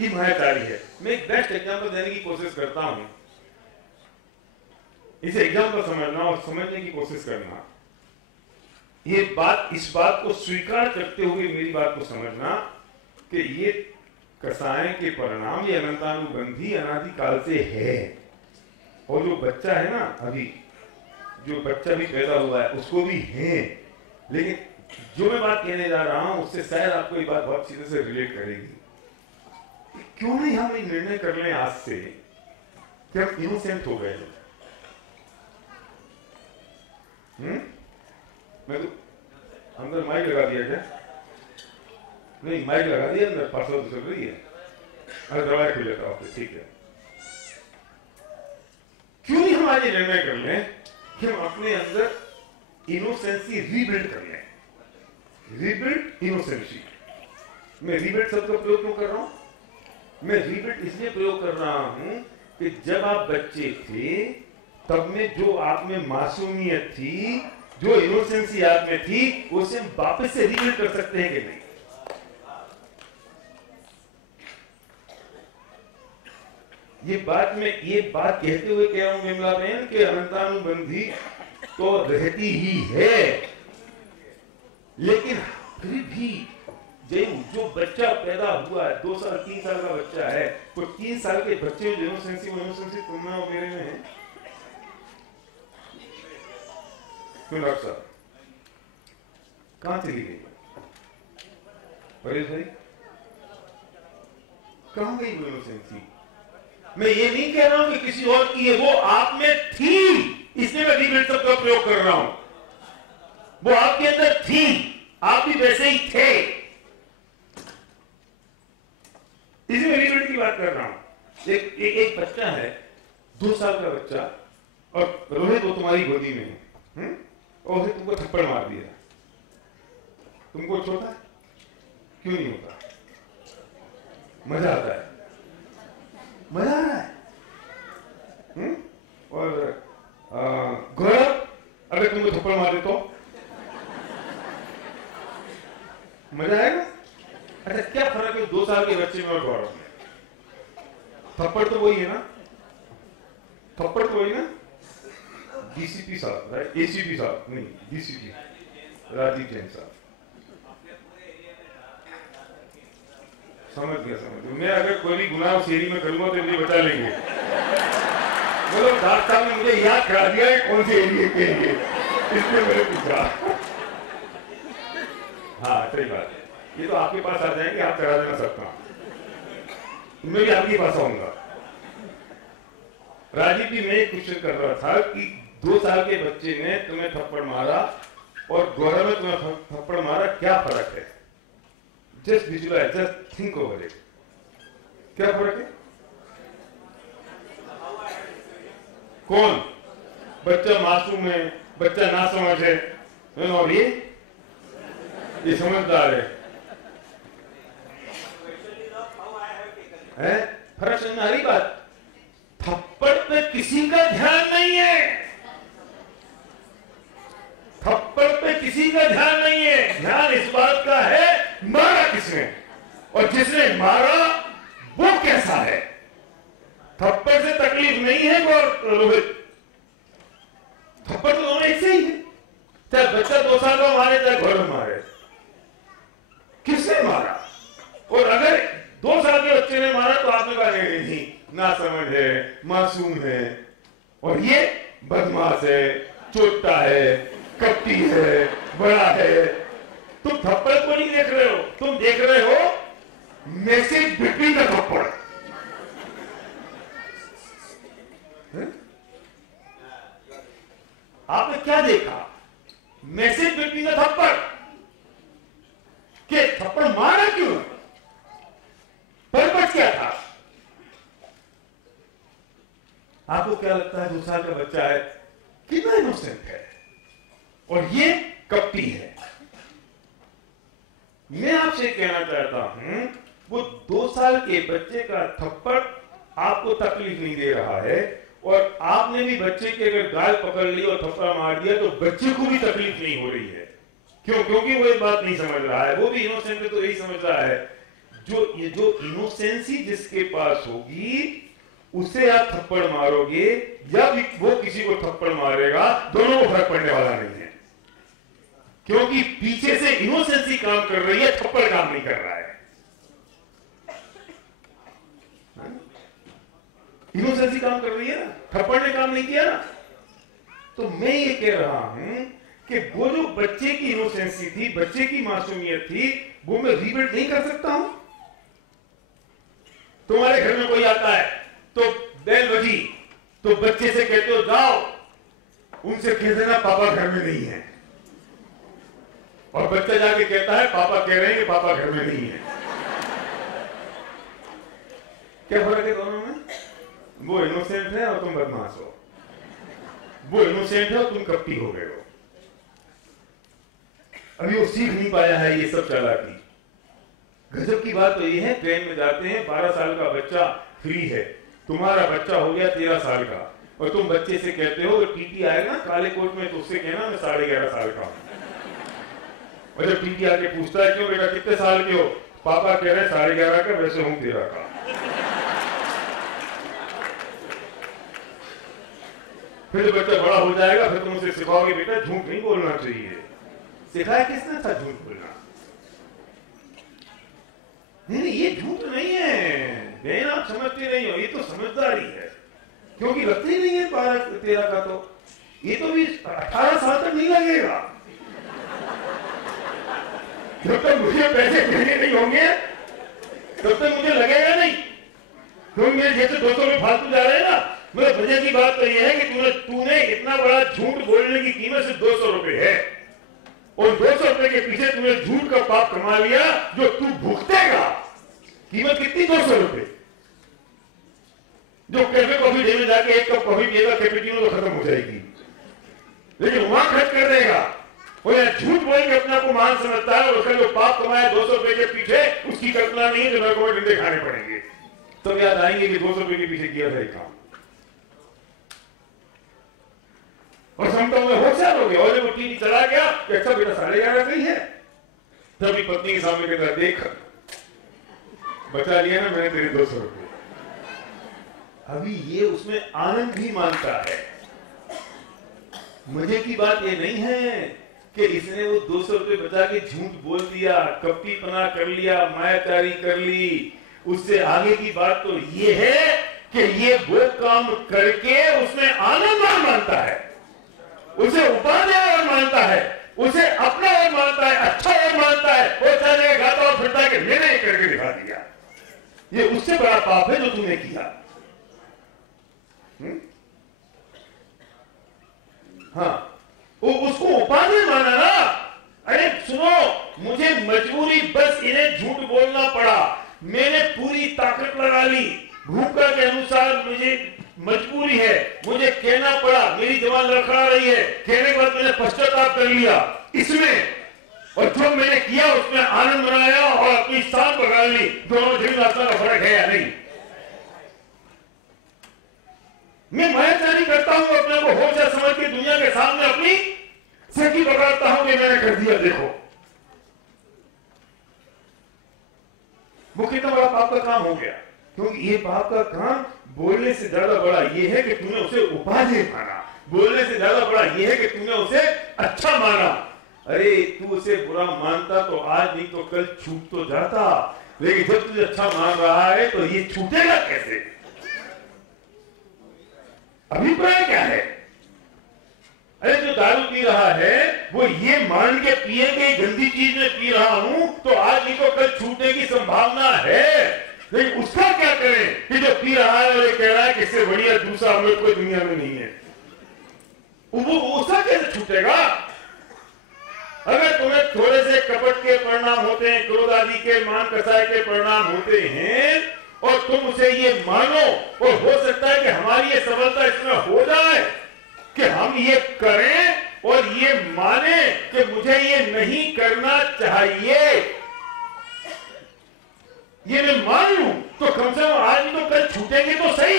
ये मायाचारी है। मैं एक बेस्ट एग्जाम्पल देने की कोशिश करता हूं, इसे एग्जाम्पल समझना और समझने की कोशिश करना। ये बात, इस बात को स्वीकार करते हुए मेरी बात को समझना कि ये कसाय के परिणाम ये अनंतानुबंधी अनादिकाल से है। और जो बच्चा है ना, अभी जो बच्चा भी पैदा हुआ है उसको भी है। लेकिन जो मैं बात कहने जा रहा हूं उससे शायद आपको ये बात बहुत सीधे से रिलेट करेगी। क्यों नहीं हम एक निर्णय कर लें आज से कि हम इनोसेंट हो गए। मैं तो अंदर माइक लगा दिया क्या? नहीं, माइक लगा दिया अंदर, पार्सल तो चल रही है। अरे दरवाजा खुल जाता है, ठीक है। क्यों नहीं हम आज ये निर्णय कर लें कि हम अपने अंदर इनोसेंसी रीबिल्ड कर लें। Rebuild innocency. मैं रीबिल्ड शब्द का प्रयोग क्यों कर रहा हूं? मैं रीबिल्ड इसलिए प्रयोग कर रहा हूं कि जब आप बच्चे थे तब में जो आप में मासूमियत थी, जो इनोसेंसी आप में थी, उसे हम वापस से रीबिल्ड कर सकते हैं कि नहीं? ये बात कहते हुए कह रहा हूं विमला बहन कि अनंतानुबंधी तो रहती ही है, लेकिन फिर भी जो बच्चा पैदा हुआ है, 2 साल 3 साल का बच्चा है, तो 3 साल के बच्चे जो इनोसेंसी तुम में और मेरे में है। क्यों डॉक्टर साहब कहां चली गई परेश भाई? कहां गई वो इनोसेंसी? मैं ये नहीं कह रहा हूं कि किसी और की है, वो आप में थी, इसलिए मैं रीबिल्ड शब्द का प्रयोग कर रहा हूं। वो आपके अंदर थी, आप भी वैसे ही थे, इसलिए रीबिल्ड की बात कर रहा हूं। एक बच्चा है, 2 साल का बच्चा, और रोहित वो तुम्हारी गोदी में है, और तुमको थप्पड़ मार दिया, तुमको छोटा है? क्यों नहीं होता? मजा आता है, मजा आ रहा है। और गौरव अगर तुमको थप्पड़ मार दे तो मजा आएगा? अच्छा, क्या फर्क है 2 साल के बच्चे में और गौरव में? थप्पड़ तो वही है ना, थप्पड़ तो वही ना। डीसीपी साहब, राइट? एसीपी साहब नहीं, डीसीपी राजीव जैन साहब। समझ गया। मैं अगर कोई भी गुनाह उस एरिया में करूंगा तो मुझे बचा लेंगे। बोलो डॉक्टर साहब ने मुझे याद करा दिया है कौन से एरिया के लिए, इसलिए मैंने पूछा। हाँ सही बात है, ये तो आपके पास आ जाएंगे, आप करा देना सकता, मैं भी आपके पास आऊंगा। राजीव जी, मैं क्वेश्चन कर रहा था कि 2 साल के बच्चे ने तुम्हें थप्पड़ मारा और गौरव ने तुम्हें थप्पड़ मारा, क्या फर्क है? Just visualise, just think over it. क्या फर्क है? कौन? बच्चा मासूम है, बच्चा ना समझ है, और ये समझदार है। फर्क समझ आ रही बात? थप्पड़ पे किसी का ध्यान नहीं है, थप्पड़ पे किसी का ध्यान नहीं है। ध्यान इस बात का है मारा किसने, और जिसने मारा वो कैसा है। थप्पड़ से तकलीफ नहीं है रोहित, थप्पड़ तो दोनों एक से ही है, चाहे बच्चा 2 साल का मारे चाहे गौरव मारे, किसने मारा। और अगर 2 साल के बच्चे ने मारा तो आपने कहा नहीं, ना समझ है, मासूम है, और ये बदमाश है, चोटा है, कपटी है, बड़ा है। तुम थप्पड़ को नहीं देख रहे हो, तुम देख रहे हो मैसेज बिटवीन द थप्पड़। आपने क्या देखा? मैसेज बिटवीन द थप्पड़। के थप्पड़ मारा क्यों? पर्पस क्या था? आपको क्या लगता है 2 साल का बच्चा है, कितना इनोसेंट है, और ये कपटी है। मैं आपसे कहना चाहता हूं, वो 2 साल के बच्चे का थप्पड़ आपको तकलीफ नहीं दे रहा है, और आपने भी बच्चे के अगर गाल पकड़ ली और थप्पड़ मार दिया तो बच्चे को भी तकलीफ नहीं हो रही है। क्यों? क्योंकि वो ये बात नहीं समझ रहा है, वो भी इनोसेंट है तो यही समझ रहा है जो इनोसेंसी जिसके पास होगी उसे आप थप्पड़ मारोगे या वो किसी को थप्पड़ मारेगा, दोनों को फर्क पड़ने वाला नहीं है, क्योंकि पीछे से इनोसेंसी काम कर रही है, थप्पड़ काम नहीं कर रहा है। इनोसेंसी काम कर रही है ना, थप्पड़ ने काम नहीं किया ना। तो मैं ये कह रहा हूं कि वो जो बच्चे की इनोसेंसी थी, बच्चे की मासूमियत थी, वो मैं रीबिल्ड नहीं कर सकता हूं। तुम्हारे घर में कोई आता है तो बेल बजी तो बच्चे से कहते हो जाओ, उनसे कह देना पापा घर में नहीं है, और बच्चा जाके कहता है पापा कह रहे हैं कि पापा घर में नहीं है। क्या फर्क है दोनों में? वो इनोसेंट है और तुम बदमाश हो। वो इनोसेंट है और तुम कपटी हो गए हो। अभी वो सीख नहीं पाया है ये सब चालाकी। गजब की बात तो ये है, ट्रेन में जाते हैं, 12 साल का बच्चा फ्री है, तुम्हारा बच्चा हो गया 13 साल का, और तुम बच्चे से कहते हो टीटी आएगा काले कोट में तो उससे कहना मैं 11.5 साल का हूं। और जब टीटी आके पूछता है क्यों बेटा कितने साल के हो, पापा कह रहे 11.5 का, वैसे हूं 13 का। फिर जब बच्चा बड़ा हो जाएगा फिर तुम उसे सिखाओगे बेटा झूठ नहीं बोलना चाहिए। सिखाया किसने था झूठ बोलना? नहीं, ये झूठ नहीं है, बहन आप समझते नहीं हो, ये तो समझदारी है, क्योंकि लगते ही नहीं है 12-13 का, तो ये तो भी 18 साल तक नहीं लगेगा। जब तक मुझे पैसे देने नहीं होंगे तब तक मुझे लगेगा नहीं, क्योंकि मेरे जैसे 200 रुपये फालतू जा रहे हैं ना। मेरे वजह की बात तो यह है कि तूने इतना बड़ा झूठ बोलने की कीमत सिर्फ 200 रुपये है, और 200 रुपये के पीछे तूने झूठ का पाप कमा लिया जो तू भुगतेगा। कीमत कितनी? 200 रुपये। जो कैफे कॉफी देने जाके एक कप कॉफी पिएगा कैपेचिनो तो खत्म हो जाएगी, लेकिन वहां खर्च कर देगा। वो यार झूठ बोल के अपने को मान समझता है, और उसका जो पाप कमाया 200 रुपये के पीछे, उसकी कल्पना नहीं है जो मेरे को डंडे खाने पड़ेंगे। तो याद आएंगे कि 200 रुपये के पीछे किया था एक काम। और समझता हूं होशियार हो गया, और जब वो टीवी चला गया तो अच्छा बेटा 11.5 का ही है, तभी पत्नी के सामने कहता देख बचा लिया ना मैंने तेरे 200 रुपये। अभी ये उसमें आनंद भी मानता है। मजे की बात ये नहीं है कि इसने वो 200 रुपये बचा के झूठ बोल दिया, कपटीपना कर लिया, मायाचारी कर ली। उससे आगे की बात तो ये है कि ये वो काम करके उसमें आनंद और मानता है, उसे उपाध्याय और मानता है, उसे अपना और मानता है, अच्छा और मानता है। वो चले गाता और फिरता है कि मैंने करके दिखा दिया। ये उससे बड़ा पाप है जो तूने किया। हाँ, वो उसको उपाध्याय माना ना। अरे सुनो, मुझे मजबूरी बस इन्हें झूठ बोलना पड़ा, मैंने पूरी ताकत लगा ली, भूखा के अनुसार मुझे मजबूरी है, मुझे कहना पड़ा, मेरी जबान लड़खड़ा रही है, कहने के बाद मैंने पश्चाताप कर लिया इसमें, और जो मैंने किया उसमें आनंद मनाया और अपनी शान पकड़ ली। दोनों जमीन आसमान का फर्क है या नहीं? मैं मायाचारी करता हूं, अपने को होश समझ के दुनिया के सामने अपनी सखी पकड़ता हूं कि मैंने कर दिया, देखो। वो कितना बड़ा पाप का काम हो गया, क्योंकि ये पाप का काम बोलने से ज्यादा बड़ा ये है कि तूने उसे उपाधि माना, बोलने से ज्यादा बड़ा ये है कि तूने उसे अच्छा माना। अरे तू उसे बुरा मानता तो आज नहीं तो कल छूट तो जाता, लेकिन जब तुझे अच्छा मान रहा है तो ये छूटेगा कैसे? अभिप्राय क्या है? अरे जो दारू पी रहा है वो ये मान के पिए कि गंदी चीज में पी रहा हूं तो आज नहीं तो कल छूटने की संभावना है, लेकिन उसका क्या करें कि जो पी रहा है और ये कह रहा है कि इससे बढ़िया दूसरा अमृत कोई दुनिया में नहीं है, वो उसका कैसे छूटेगा? अगर तुम्हें थोड़े से कपट के परिणाम होते हैं, क्रोध आदि के, मान कसाय के परिणाम होते हैं, और तुम उसे ये मानो, और हो सकता है कि हमारी ये सफलता इसमें हो जाए कि हम ये करें और ये माने कि मुझे ये नहीं करना चाहिए, ये मैं मान लूं, तो कम से कम आज तो कल छूटेंगे तो सही,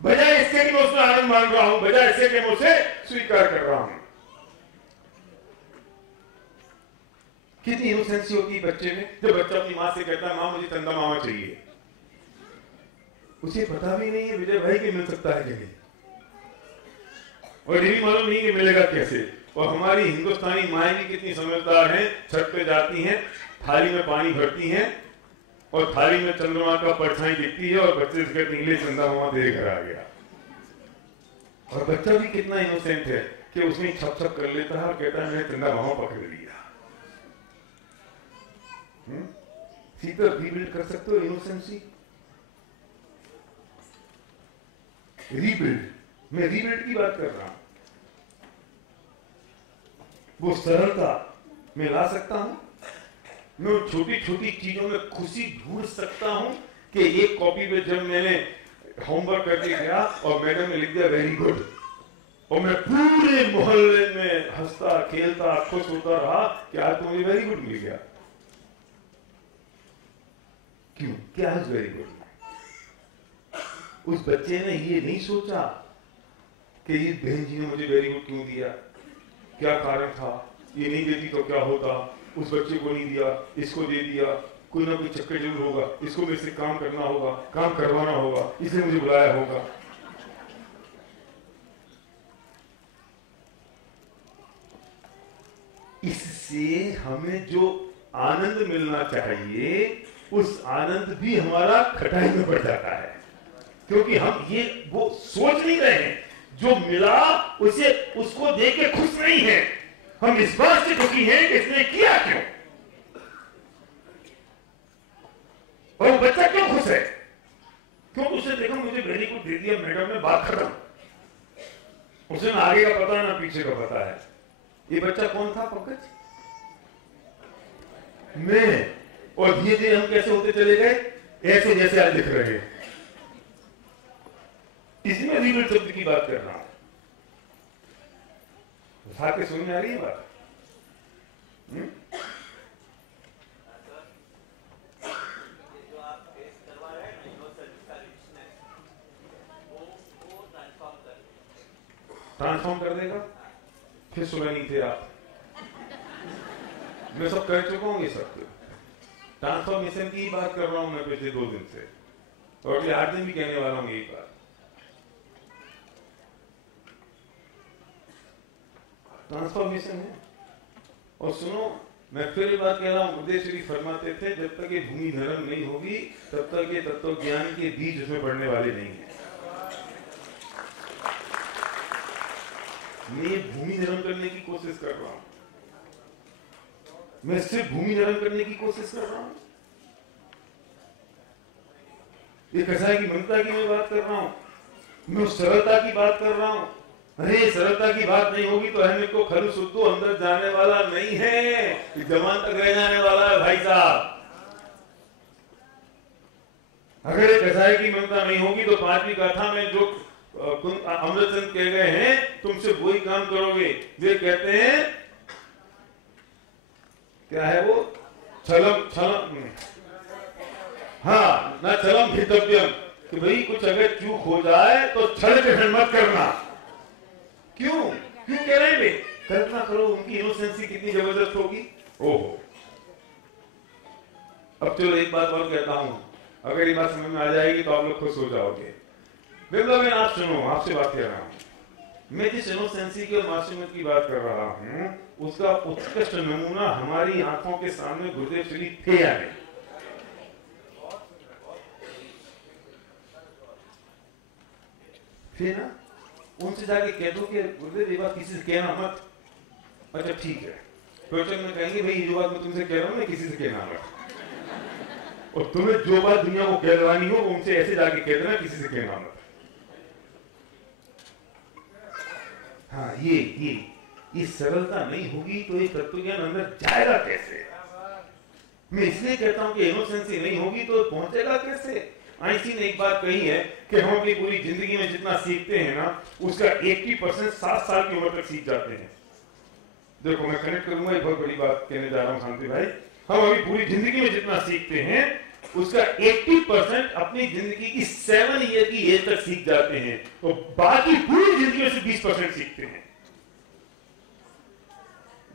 बजाय इसके कि मैं उसमें आनंद मान रहा हूं, बजाय इसके कि मैं उसे स्वीकार कर रहा हूं। कितनी इनोसेंसी होती है बच्चे में जब बच्चा अपनी माँ से कहता है माँ मुझे चंदा मामा चाहिए। उसे पता भी नहीं है विजय भाई कि मिल सकता है कि नहीं, और ये भी मालूम नहीं कि मिलेगा कैसे। और हमारी हिंदुस्तानी माएँ भी कितनी समझदार हैं, छत पे जाती हैं, थाली में पानी भरती हैं और थाली में चंद्रमा का परछाई दिखती है और बच्चे से कहते हैं चंदा मामा तेरे घर आ गया। और बच्चा भी कितना इनोसेंट है कि उसने छप छप कर लेता है और कहता है मैंने चंदा मामा पकड़ लिया। सीधा रीबिल्ड कर सकते हो इनोसेंसी। रीबिल्ड, मैं रीबिल्ड की बात कर रहा हूं। वो सरलता मैं ला सकता हूं, मैं छोटी छोटी चीजों में खुशी ढूंढ सकता हूं कि एक कॉपी पे जब मैंने होमवर्क करके गया और मैडम ने लिख दिया वेरी गुड, और मैं पूरे मोहल्ले में हंसता खेलता खुश होता रहा कि आज तो मुझे वेरी गुड मिल गया। क्यों? क्या है वेरी गुड? उस बच्चे ने ये नहीं सोचा कि ये बहन जी ने मुझे वेरी गुड क्यों दिया, क्या कारण था, ये नहीं देती तो क्या होता, उस बच्चे को नहीं दिया, इसको दे दिया, कोई ना कोई चक्कर जरूर होगा, इसको मेरे से काम करना होगा, काम करवाना होगा, इसलिए मुझे बुलाया होगा। इससे हमें जो आनंद मिलना चाहिए उस आनंद भी हमारा खटाई में पड़ जाता है, क्योंकि हम ये वो सोच नहीं रहे हैं जो मिला उसे उसको देख के खुश नहीं है, हम इस बात से दुखी हैं कि इसने किया क्यों, और वो बच्चा क्यों खुश है, क्यों उसे देखो मुझे वेरी गुड दे दिया मैडम ने, बात खत्म। उसे ना आगे का पता ना पीछे का पता है। ये बच्चा कौन था पंकज? मैं। और धीरे धीरे हम कैसे होते चले गए, ऐसे जैसे आज दिख रहे हैं। इसमें रीबिल्ड शब्द की बात कर रहा हूं, के समझ में आ रही है बात? ट्रांसफॉर्म कर देगा। फिर सुना नहीं थे आप, मैं सब कह चुका हूं ये सब। ट्रांसफॉर्मेशन की बात कर रहा हूं मैं पिछले 2 दिन से, और अगले 8 दिन भी कहने वाला हूं यही बात। ट्रांसफॉर्मेशन है। और सुनो, मैं फिर बात कह रहा हूं, बुद्धदेव श्री फरमाते थे जब तक ये भूमि नरम नहीं होगी तब तक ये तत्व ज्ञान के बीज उसमें पड़ने वाले नहीं है। मैं भूमि नरम करने की कोशिश कर रहा हूं, मैं सिर्फ भूमि नरम करने की कोशिश कर रहा हूं। ये कसाई की ममता की मैं बात कर रहा हूं, मैं सरलता की बात कर रहा हूं। अरे सरलता की बात नहीं होगी तो हमें को खलु सुद्धो अंदर जाने वाला नहीं है, जमान तक रह जाने वाला है भाई साहब। अगर ये कसाई की ममता नहीं होगी तो 5वीं कथा में जो अमृतचंद कह गए हैं तुमसे वही काम करोगे। वे कहते हैं क्या है वो, छलम हाँ ना छलम भितव्यम, कि भाई कुछ अगर चूक हो जाए तो छल के मत करना। क्यों कह रहे हैं? कल्पना करो उनकी इनोसेंसी कितनी जबरदस्त होगी। ओहो, अब चलो एक बात और कहता हूं, अगर ये बात समझ में आ जाएगी तो आप लोग खुश हो जाओगे। वृंदावन आप सुनो, आपसे बात कर रहा हूं। मैं जिस इनोसेंसी की और मासूमियत की बात कर रहा हूं उसका उत्कृष्ट नमूना हमारी आंखों के सामने गुरुदेव श्री थे या नहीं? थे ना? उनसे जाके कह दो कि गुरुदेव ये बात किसी से कहना मत। अच्छा ठीक है, प्रवचन में कहेंगे भाई ये जो बात मैं तुमसे कह रहा हूं ना किसी से कहना मत, और तुम्हें जो बात दुनिया को कहलवानी हो उनसे ऐसे जाके कह देना किसी से कहना मत। हाँ ये सरलता नहीं होगी तो ये तत्वज्ञान अंदर जाएगा कैसे? मैं इसलिए कहता हूं कि इनोसेंसी नहीं होगी तो पहुंचेगा कैसे? आइंस्टीन ने एक बात कही है कि हम अपनी पूरी जिंदगी में जितना सीखते हैं ना उसका 80% 7 साल की उम्र तक सीख जाते हैं। देखो मैं कनेक्ट करूंगा, एक बहुत बड़ी बात कहने जा रहा हूं शांति भाई। हम अभी पूरी जिंदगी में जितना सीखते हैं उसका 80% अपनी जिंदगी की 7 ईयर की एज तक सीख जाते हैं, तो बाकी पूरी जिंदगी में से 20% सीखते हैं।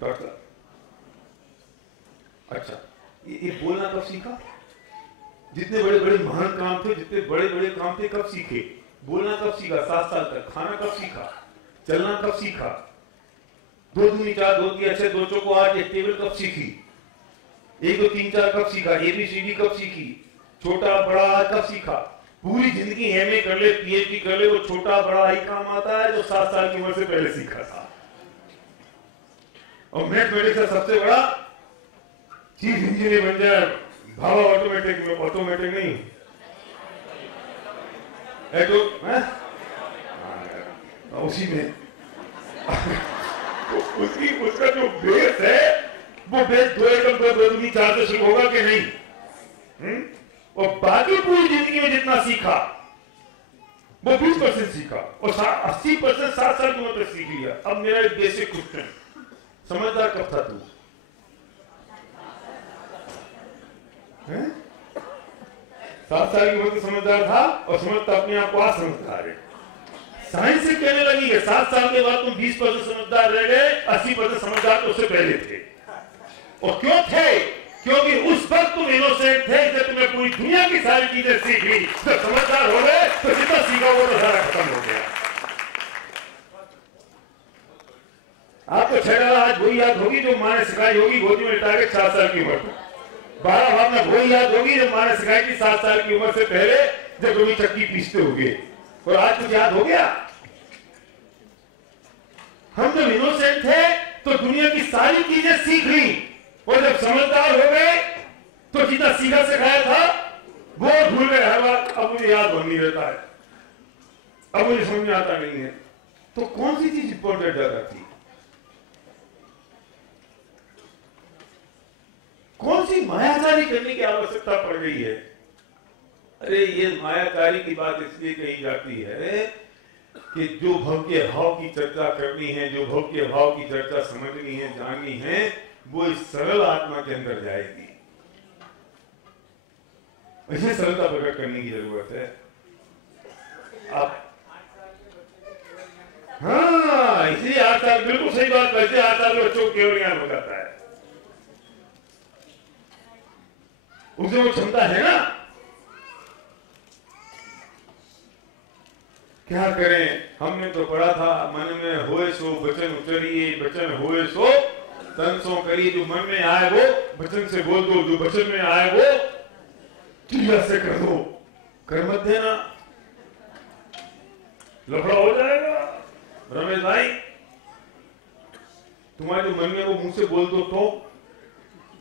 डॉक्टर अच्छा, ये बोलना कब सीखा? जितने बड़े बड़े महान काम थे, जितने बड़े बड़े काम थे, कब सीखे? बोलना कब सीखा? 7 साल तक। खाना कब सीखा? चलना कब सीखा? 2 दूनी 4, 2 3 6, 2 चौको 8, एक टेबल कब सीखी? 1 2 3 4 कब सीखा? ABCD कब सीखी? छोटा बड़ा कब सीखा? पूरी जिंदगी MA कर ले, PhD कर ले, वो छोटा बड़ा ही काम आता है जो 7 साल की उम्र से पहले सीखा था। और मैथमेटिक्स का सबसे बड़ा चीफ इंजीनियर बन जाए, भावा ऑटोमेटिक में, ऑटोमेटिक नहीं एटो उसी में तो उसका जो बेस है वो बेस 2 एकम 2 दूनी 4 से शुरू होगा कि नहीं? और बाकी पूरी जिंदगी में जितना सीखा वो 20% सीखा और 80% 7 साल की उम्र तक सीख लिया। अब मेरा एक बेसिक क्वेश्चन, समझदार कब था तू? 7 साल की उम्र तक समझदार था और समझता अपने आप को आज समझदार है। साइंस से कहने लगी है 7 साल के बाद तुम 20% समझदार रह गए, 80% समझदार तो उससे पहले थे। और क्यों थे? क्योंकि उस वक्त तुम इनोसेंट थे, जब तुमने पूरी दुनिया की सारी चीजें सीख ली। जब समझदार हो गए तो जितना सीखा वो तो सारा खत्म हो गया। आपको 6 आज वही याद होगी जो माँ ने सिखाई होगी गोदी में लिटा के 4 साल की उम्र में। 12 भावना वही याद होगी जो माँ ने सिखाई थी 7 साल की उम्र से पहले, जब कभी चक्की पीसते होंगे। और आज कुछ याद हो गया? हम जब इनोसेंट थे तो दुनिया की सारी चीजें सीख ली, और जब समझदार हो गए तो जितना सीखा सिखाया था वो भूल गए हर बार। अब मुझे याद नहीं रहता है, अब मुझे समझ में आता नहीं है। तो कौन सी चीज इंपॉर्टेंट ज्यादा थी? कौन सी मायाकारी करने की आवश्यकता पड़ गई है? अरे ये मायाकारी की बात इसलिए कही जाती है कि जो भव के भाव की चर्चा करनी है, जो भव के भाव की चर्चा समझनी है, जाननी है, वो इस सरल आत्मा के अंदर जाएगी। इसे सरलता प्रकट करने की जरूरत है। आप हाँ, इसलिए 8 साल, बिल्कुल सही बात, वैसे 8 साल बच्चों को केवल ज्ञान हो जाता है, उसमें वो क्षमता है ना। क्या करें? हमने तो पढ़ा था मन में होए सो वचन उचरिए, वचन होए सो तन सो करिए। जो मन में आए वो वचन से बोल दो, जो वचन में आए वो क्रिया से कर दो। कर मत देना, लफड़ा हो जाएगा। रमेश भाई, तुम्हारे जो मन में वो मुंह से बोल दो तो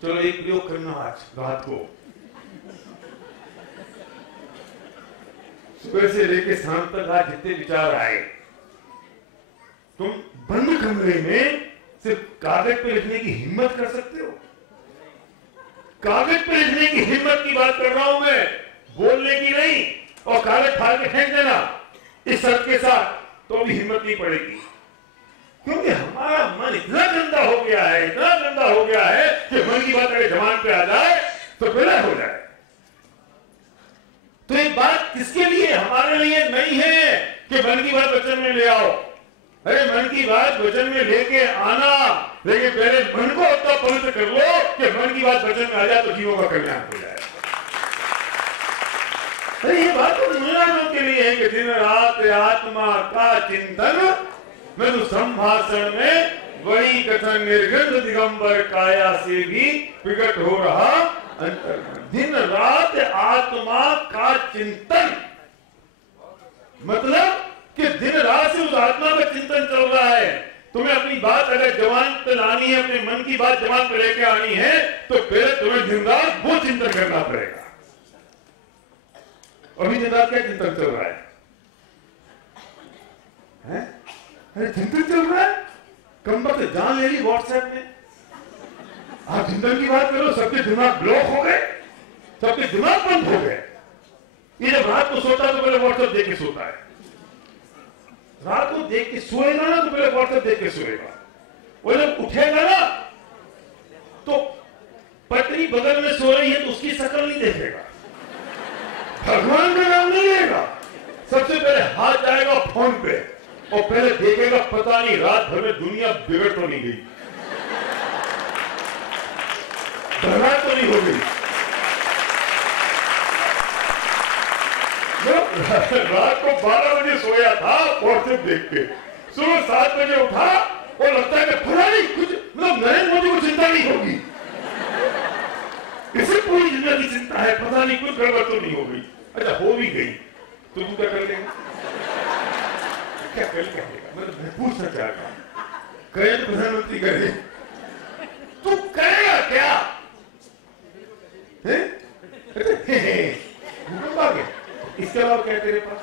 चलो एक प्रयोग करना आज रात को, सुबह से लेके शाम तक आज जितने विचार आए, तुम बंद कमरे में सिर्फ कागज पे लिखने की हिम्मत कर सकते हो। कागज पे लिखने की हिम्मत की बात कर रहा हूं मैं, बोलने की नहीं। और कागज फाड़ के फेंक देना इस शर्त के साथ, तो भी हिम्मत नहीं पड़ेगी। क्योंकि हमारा मन इतना गंदा हो गया है, इतना गंदा हो गया है कि मन की बात अगर जबान पे आ जाए तो विलय हो जाए। तो एक बात किसके लिए? हमारे लिए नहीं है कि मन की बात वचन में ले आओ। अरे मन की बात वचन में लेके आना, लेकिन पहले मन को इतना पवित्र कर लो कि मन की बात वचन में आ जाए तो जीवों का कल्याण हो जाए। अरे ये बात तो दुनिया के लिए है कि दिन रात आत्मा का चिंतन, मधु संभाषण में वही कथन निर्गंध दिगंबर काया से भी प्रकट हो रहा अंतर। दिन रात आत्मा का चिंतन, मतलब कि दिन रात से उस आत्मा का चिंतन चल रहा है। तुम्हें अपनी बात अगर जवान पे लानी है, अपने मन की बात जवान पे लेके आनी है, तो पहले तुम्हें दिन रात वो चिंतन करना पड़ेगा। अभी दिन रात क्या चिंतन चल रहा है? अरे चिंतन चल रहा है, कम वक्त जान ले ली व्हाट्सएप में। आप चिंतन की बात करो, सबके दिमाग ब्लॉक हो गए, सबके दिमाग बंद हो गए। ये जब रात को सोता है तो पहले व्हाट्सएप देख के सोता है, रात को देख के सोएगा ना तो पहले व्हाट्सएप देख के सोएगा। वो जब उठेगा ना तो पत्नी बगल में सो रही है तो उसकी शक्ल नहीं देखेगा, भगवान का नाम नहीं लेगा, सबसे पहले हाथ जाएगा फोन पे और पहले देखेगा पता नहीं रात भर में दुनिया बिगड़ तो नहीं गई। घबराहट तो नहीं हो गई? रात को 12 बजे सोया था व्हाट्सएप देख के, सुबह 7 बजे उठा और लगता है कि पता नहीं कुछ, मतलब नरेंद्र मोदी को चिंता नहीं होगी, इसे पूरी दुनिया की चिंता है, पता नहीं कुछ गड़बड़ तो नहीं हो गई। अच्छा हो भी गई तो तू क्या कर लेगा? क्या कर लेगा? मतलब मैं पूछना चाहता हूं, करे तो प्रधानमंत्री करे, तू करेगा क्या? भूकंप आ गया, इसके अलावा क्या तेरे पास?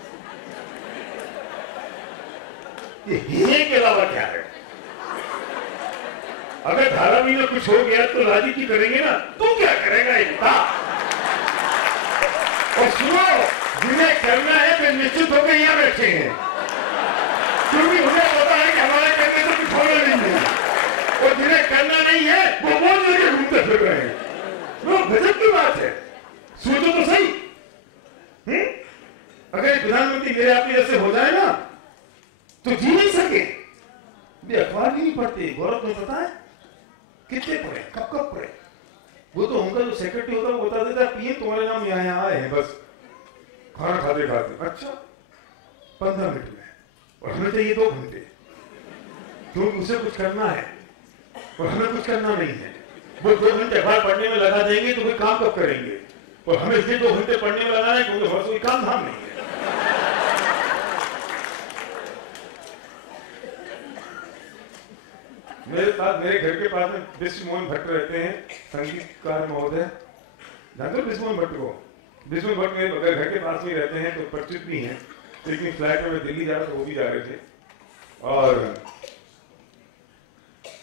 ये के अलावा क्या है? अगर धारावी में कुछ हो गया तो राजनीति करेंगे ना, तू क्या करेगा ये बता? और सुनो, जिन्हें करना है वे निश्चित होकर यहाँ बैठे हैं, क्योंकि उन्हें पता है कि हमारे करने से कुछ होना नहीं है, और जिन्हें करना नहीं है वो बोल करके घूमते फिर रहे हैं। वो गजब की बात है, सोचो तो सही। अगर प्रधानमंत्री मेरे आपके जैसे हो जाए ना तो जी नहीं सके। भी अखबार भी नहीं पढ़ते, गौरव तुम्हें पता है कितने पढ़े, कब पढ़े? वो तो उनका जो सेक्रेटरी होता है वो बता देता है पीएम तुम्हारे नाम यहाँ आए हैं, बस खाना खाते खाते। अच्छा 15 मिनट में, और हमें चाहिए 2 घंटे, क्योंकि उसे कुछ करना है और हमें कुछ करना नहीं है। वो 2 घंटे अखबार पढ़ने में लगा देंगे तो कोई काम कब करेंगे? और हमें इसलिए 2 घंटे पढ़ने में लगाना है क्योंकि हमारे कोई काम धाम नहीं है। मेरे घर के पास में बिस्व मोहन भट्ट रहते हैं, संगीतकार महोदय, जानते हो बिस्व मोहन भट्ट को? बिस्व मोहन भट्ट मेरे घर के पास में रहते हैं, तो परिचित भी हैं। लेकिन फ्लाइट में दिल्ली जा रहा था, वो भी जा रहे थे, और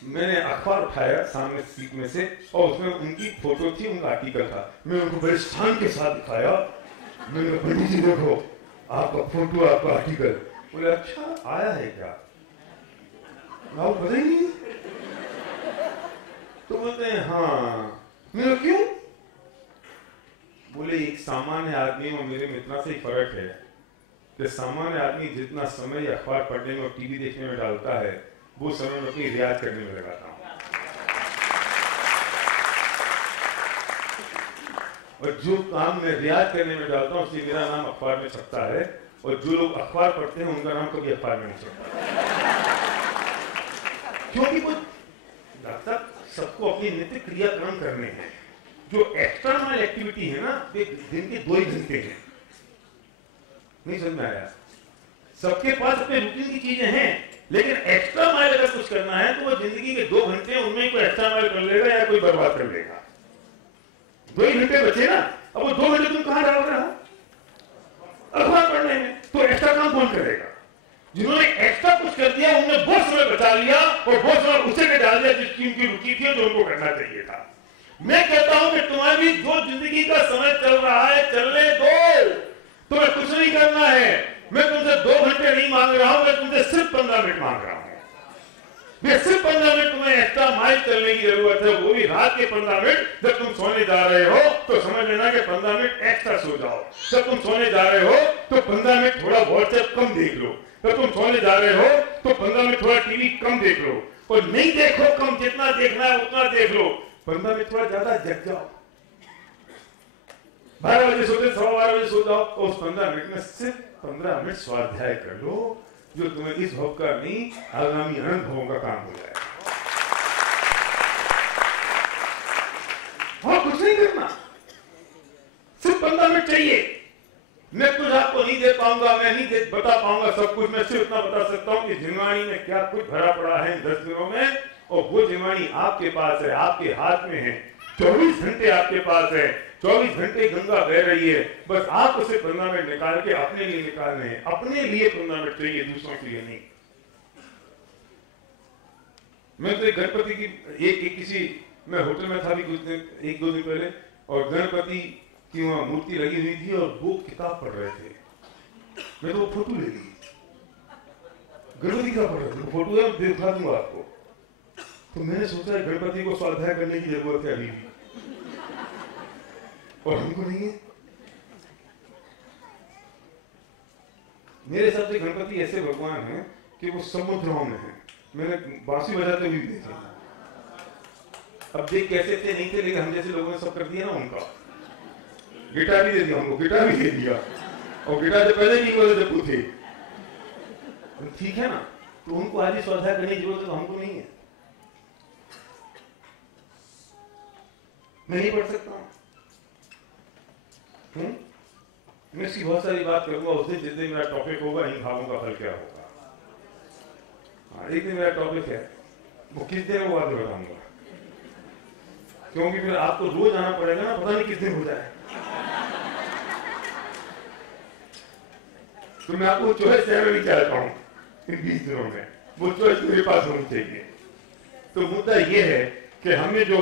मैंने अखबार उठाया सामने सीट में से, और उसमें उनकी फोटो थी, उनका आर्टिकल था। मैं उनको बड़े स्थान के साथ दिखाया, मैंने कहा पंडित जी देखो आपका फोटो, आपका आर्टिकल। बोले अच्छा आया है क्या? आप बताइए। तो बोलते हैं हाँ। मेरा क्यों? बोले एक सामान्य आदमी और मेरे में इतना सा ही फर्क है कि सामान्य आदमी जितना समय अखबार पढ़ने में और टीवी देखने में डालता है, वो समय में अपनी रियाज करने में लगाता हूं। और जो काम मैं रियाज करने में डालता हूं उसलिए मेरा नाम अखबार में छपता है, और जो लोग अखबार पढ़ते हैं उनका नाम कभी अखबार में नहीं छपता, क्योंकि वो सबको अपनी नित्य क्रियाक्रम करने हैं। जो एक्सटर्नल एक्टिविटी है ना, दिन के 2 ही घंटे हैं। नहीं समझ में आया? सबके पास अपने रूटीन की चीजें हैं, लेकिन एक्स्ट्रा माइल अगर कुछ करना है तो वो जिंदगी के 2 घंटे हैं, उनमें कोई एक्स्ट्रा माइल कर लेगा या कोई बर्बाद कर लेगा। 2 ही घंटे बचे ना, अब वो 2 घंटे तुम कहां डाल रहे हो? अखबार पढ़ने में। तो एक्स्ट्रा काम कौन करेगा? जिन्होंने एक्स्ट्रा कुछ कर दिया उन्होंने बहुत समय बचा लिया, और बहुत समय उसे में डाल दिया जिसकी उनकी रुचि थी, जो उनको करना चाहिए था। मैं कहता हूं कि तुम्हें भी जो जिंदगी का समय चल रहा है चलने दो, तुम्हें कुछ नहीं करना है। मैं तुमसे 2 घंटे नहीं मांग रहा हूं, मैं तुमसे सिर्फ 15 मिनट मांग रहा हूं। मैं सिर्फ 15 मिनट तुम्हें एक्स्ट्रा माइल चलने की जरूरत है, वो भी रात के 15 मिनट। जब तुम सोने जा रहे हो तो समझ लेना कि 15 मिनट एक्स्ट्रा सो जाओ। जब तुम सोने जा रहे हो तो 15 मिनट थोड़ा व्हाट्सएप कम देख लो। जब तुम सोने जा रहे हो तो 15 मिनट थोड़ा टीवी कम देख लो, और नहीं देखो कम, जितना देखना है उतना देख लो। 15 मिनट थोड़ा ज्यादा जग जाओ, 12 बजे सोते 12:15 बजे सो जाओ, तो उस 15 मिनट में सिर्फ 15 मिनट स्वाध्याय कर लो, जो तुम्हें इस भव का नहीं आगामी अनंत भवों का काम हो जाए। और कुछ नहीं करना, सिर्फ 15 मिनट चाहिए। मैं कुछ आपको नहीं दे पाऊंगा, मैं नहीं बता पाऊंगा सब कुछ। मैं सिर्फ इतना बता सकता हूं कि जिनवाणी में क्या कुछ भरा पड़ा है इन 10 दिनों में, और वो जिनवाणी आपके पास है, आपके हाथ में है। 24 घंटे आपके पास है, 24 घंटे गंगा बह रही है, बस आप उसे 15 मिनट निकाल के अपने लिए निकालने हैं। अपने लिए 15 मिनट चाहिए, दूसरों के लिए नहीं। मैं तो गणपति की किसी मैं होटल में था भी कुछ दिन 1-2 दिन पहले, और गणपति की वहां मूर्ति लगी हुई थी और वो किताब पढ़ रहे थे। मैं तो वो फोटो ले ली, गणपति का पढ़ रहे थे, फोटो है दिखा दूंगा आपको। तो मैंने सोचा गणपति को स्वाध्याय करने की जरूरत है अभी भी, और हमको नहीं है। मेरे हिसाब से गणपति ऐसे भगवान हैं कि वो सब मुद्राओं में है। मैंने बांसुरी बजाते हुए देखे, अब देख कैसे थे नहीं थे, लेकिन हम जैसे लोगों ने सब कर दिया ना उनका। गिटार भी दे दिया हमको, गिटार भी दे दिया, और गिटार से पहले नहीं बोले जब थे। ठीक है ना, तो उनको आज ही स्वाध्याय करने की जरूरत है, तो हमको नहीं है। मैं नहीं पढ़ सकता हूं। मैं इसकी बहुत सारी बात करूंगा उस दिन जिस दिन मेरा टॉपिक होगा इन भावों का फल क्या होगा। एक दिन मेरा टॉपिक है, वो किस दिन वो बात बताऊंगा, क्योंकि फिर आपको रोज आना पड़ेगा ना, पता नहीं किस दिन हो जाए। तो मैं आपको चॉइस देना नहीं चाहता हूं इन 20 दिनों में, वो चॉइस मेरे पास होनी चाहिए। तो मुद्दा ये है कि हमें जो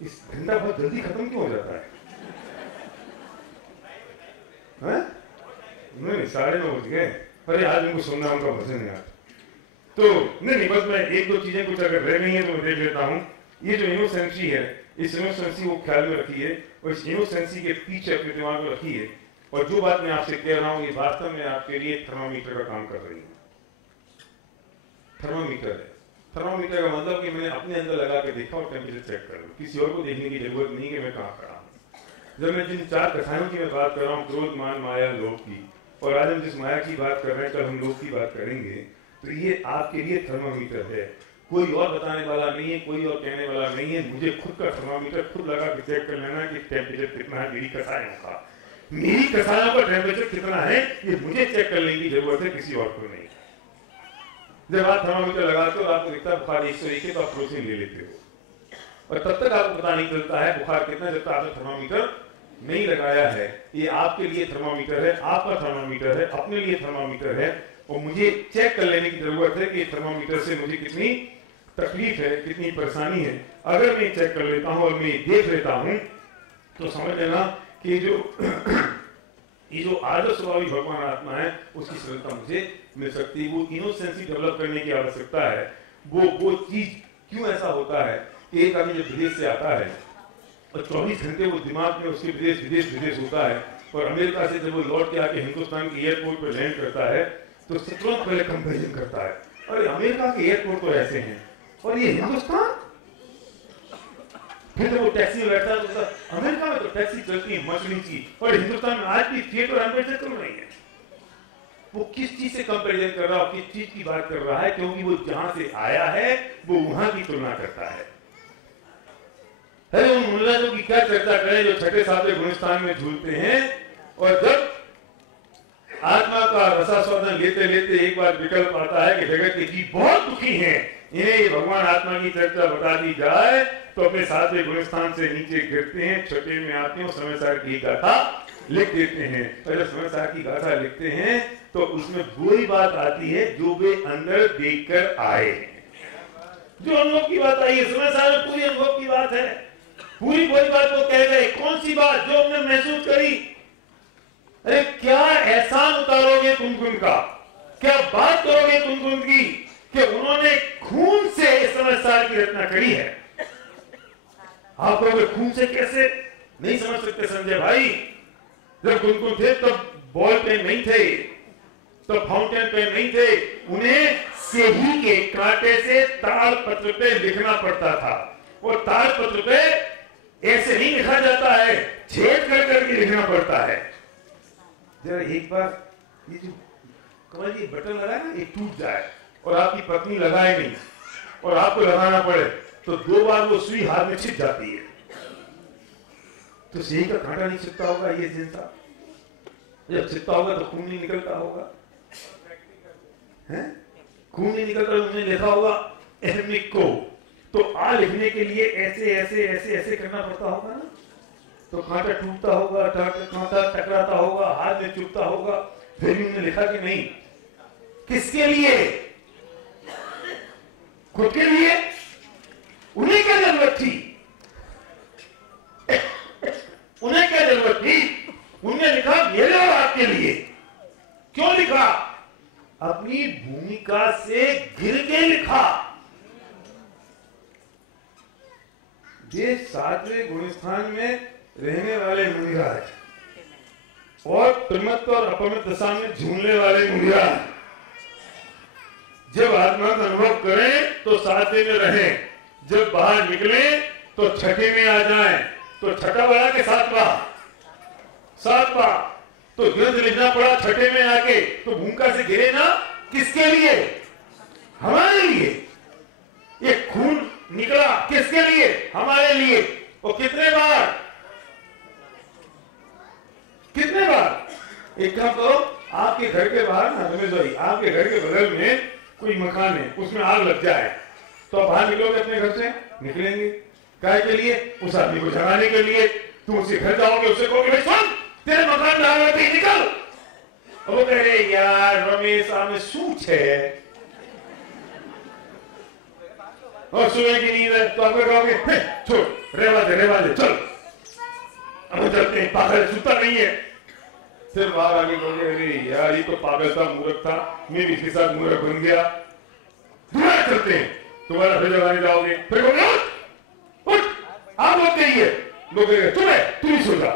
इस घंटा बहुत जल्दी खत्म क्यों हो जाता है? नहीं 9:30 बज गए। अरे आज उनको सुनना उनका भजन यार। तो नहीं बस मैं एक दो चीजें कुछ अगर रह गई हैं तो मैं देख लेता हूँ। ये जो इनोसेंसी है, इस इनोसेंसी को ख्याल में रखिए और इस इनोसेंसी के पीछे अपने दिमाग में रखिए। और जो बात मैं आपसे कह रहा हूँ ये वास्तव में आपके लिए थर्मामीटर का काम कर रही है। थर्मामीटर है, थर्मामीटर का मतलब कि मैंने अपने अंदर लगा के देखा और टेम्परेचर चेक कर लो, किसी और को देखने की जरूरत नहीं कि मैं कहाँ खड़ा हूँ। जब मैं जिन 4 कथाओं की मैं बात कर रहा हूँ, क्रोध मान माया लोभ की, और आज हम जिस माया की बात कर रहे हैं कल हम लोभ की बात करेंगे, तो ये आपके लिए थर्मामीटर है। कोई और बताने वाला नहीं है, कोई और कहने वाला नहीं है। मुझे खुद का थर्मामीटर खुद लगा के चेक कर लेना कि टेम्परेचर कितना है मेरी कसायों का, मेरी कसायों का टेम्परेचर कितना है, ये मुझे चेक करने की जरूरत है, किसी और को नहीं। जब आप थर्मामीटर लगाते हो आपको दिखता है बुखार 101 है तो आप प्रोटीन ले लेते हो, और तब तक आपको पता नहीं चलता है बुखार कितना जब तक आपने थर्मामीटर नहीं लगाया है। ये आपके लिए थर्मामीटर है, आपका थर्मामीटर है, अपने लिए थर्मामीटर है, और मुझे चेक कर लेने की जरूरत है कि थर्मामीटर से मुझे कितनी तकलीफ है, कितनी परेशानी है। अगर मैं चेक कर लेता हूं और मैं देख लेता हूं तो समझ लेना कि ये जो आदर्श स्वभावी भगवान आत्मा है उसकी सरलता मुझे मिल सकती है। वो इनोसेंसी डेवलप करने की आवश्यकता है। वो चीज क्यों ऐसा होता है कि एक आदमी जब विदेश से आता है और 24 घंटे वो दिमाग में उसके विदेश होता है, और अमेरिका से जब वो लौट के आके हिंदुस्तान के एयरपोर्ट पर लैंड करता है तो तुरंत पहले कंपेरिजन करता है, अरे अमेरिका के एयरपोर्ट तो ऐसे हैं और ये हिंदुस्तान। फिर जब वो टैक्सी में बैठता है तो अमेरिका में तो टैक्सी चलती है मछली की, और हिंदुस्तान में आज भी थिएटर एम्बेसडर चल रही है। वो किस चीज से कंपेरिजन कर रहा है, किस चीज की बात कर रहा है, क्योंकि वो जहां से आया है वो वहां की तुलना करता है। अरे उन मुल्लाजों की क्या चर्चा करें जो 6-7 गुलिस्तान में झूलते हैं, और जब आत्मा का रसास्वादन लेते लेते एक बार विकल्प आता है कि जगत के जीव बहुत दुखी हैं, इन्हें भगवान आत्मा की चर्चा बता दी जाए तो अपने 7वें गुलिस्तान से नीचे गिरते हैं, छठे में आते हैं, समय सार की गाथा लिख देते हैं। पहले समय सार की गाथा लिखते हैं तो उसमें वही बात आती है जो वे अंदर देखकर आए हैं, जो अनुभव की बात आई है। समय सार में पूरी अनुभव की बात है, पूरी वही बात को कह गए। कौन सी बात? जो हमने महसूस करी। अरे क्या एहसान उतारोगे कुंकुम का, क्या बात करोगे कुंकुम की कि उन्होंने खून से इस संसार की रचना करी है। आप कहोगे खून से कैसे? नहीं समझ सकते संजय भाई। जब कुंकुम थे तब बॉल पेन नहीं थे, तब फाउंटेन पेन नहीं थे, उन्हें स्याही के कांटे से ताड़ पत्र पे लिखना पड़ता था, और ताड़ पत्र पे ऐसे नहीं लिखा जाता है, छेद कर करके लिखना पड़ता है। जरा एक बार ये जो कमल जी बटन लगा है ना, ये टूट जाए और आपकी पत्नी लगाए नहीं और आपको लगाना पड़े तो 2 बार वो सुई हाथ में छिप जाती है, तो सही का कांटा नहीं छिपता होगा। ये जिनसा जब छिपता होगा तो खून नहीं निकलता होगा, हैं? खून नहीं निकलता। उन्होंने लिखा होगा अहमिक को, तो आ लिखने के लिए ऐसे ऐसे ऐसे ऐसे करना पड़ता होगा ना, तो कांटा टूटता होगा, कांटा टकराता होगा, हाथ में चुभता होगा, फिर भी उन्होंने लिखा कि नहीं। किसके लिए? खुद के लिए? उन्हें क्या जरूरत थी? उन्हें क्या जरूरत थी? उन्होंने लिखा मेरे और आपके लिए। क्यों लिखा? अपनी भूमिका से गिर के लिखा। ये 7वें गुणस्थान में रहने वाले मुनिराज और प्रमत्त और अपमत्त दशा में झूलने वाले मुनिराज जब आत्मा का अनुभव करें तो 7वें में रहें, जब बाहर निकले तो छठे में आ जाए तो छठा बढ़ा के 7 बार, 7 बार। तो ग्रंथ लिखना पड़ा छठे में आके, तो भूमिका से गिरे ना, किसके लिए? हमारे लिए। ये खून निकला किसके लिए? हमारे लिए। और कितने बार? कितने बार? एक काम करो, आपके घर के बाहर ना, रमेश भाई, आपके घर के बगल में कोई मकान है, उसमें आग लग जाए तो आप बाहर निकलोगे अपने घर से? निकलेंगे। काय के लिए? उस आदमी को जगाने के लिए। तुम उसके घर जाओगे, उससे कहोगे भाई सुन, तेरे मकान में आग लग गई, निकल। और वो कह रहे यार रमेश हमें शू है और सुबह की नींद है, तो आप कहोगे छोड़, रेवा दे चल, अब चलते हैं, पागल सुता नहीं है। फिर बाहर आगे कहोगे अरे यार ये तो पागल था, मूर्ख था, मैं भी इसके साथ मूर्ख बन गया, दोबारा चलते हैं। तुम्हारा फिर जगाने जाओगे, फिर कहोगे उठ, आप लोग कहिए, लोग कहेंगे तुम ही सो जा,